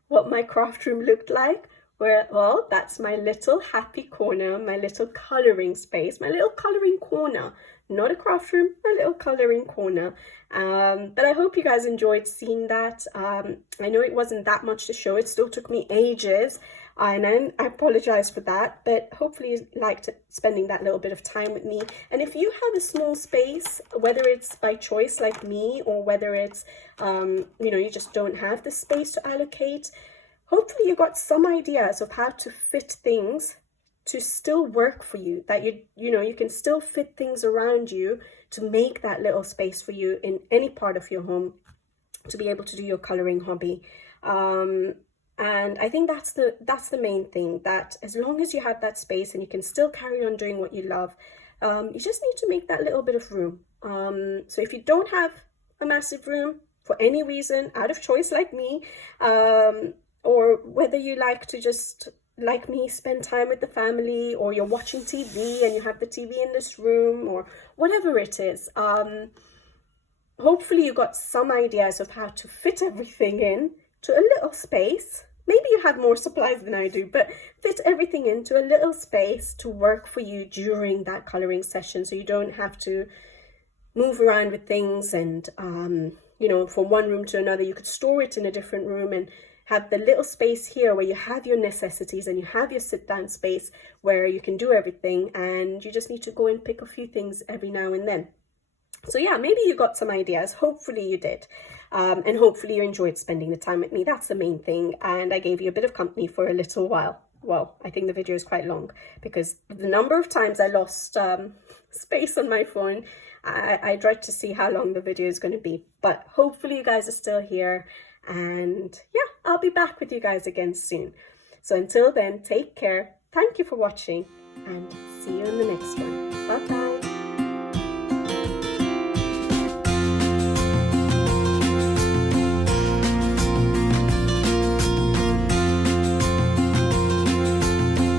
what my craft room looked like. Well, that's my little happy corner, my little coloring space, my little coloring corner. Not a craft room, my little coloring corner. But I hope you guys enjoyed seeing that. I know it wasn't that much to show. It still took me ages, and I apologize for that. But hopefully you liked spending that little bit of time with me. And if you have a small space, whether it's by choice like me, or whether it's, you know, you just don't have the space to allocate, hopefully you got some ideas of how to fit things to still work for you, that you know, you can still fit things around you to make that little space for you in any part of your home to be able to do your coloring hobby. And I think that's the main thing, that as long as you have that space and you can still carry on doing what you love, you just need to make that little bit of room. So if you don't have a massive room for any reason, out of choice like me, or whether you like to just, like me, spend time with the family, or you're watching TV and you have the TV in this room, or whatever it is, hopefully you got some ideas of how to fit everything in to a little space. Maybe you have more supplies than I do, but fit everything into a little space to work for you during that coloring session, so you don't have to move around with things and, you know, from one room to another. You could store it in a different room and have the little space here where you have your necessities and you have your sit down space where you can do everything, and you just need to go and pick a few things every now and then. So yeah, maybe you got some ideas. Hopefully you did. And hopefully you enjoyed spending the time with me. That's the main thing. And I gave you a bit of company for a little while. Well, I think the video is quite long because the number of times I lost space on my phone, I dread to see how long the video is going to be. But hopefully you guys are still here. And yeah, I'll be back with you guys again soon. So until then, take care. Thank you for watching and see you in the next one. Bye-bye.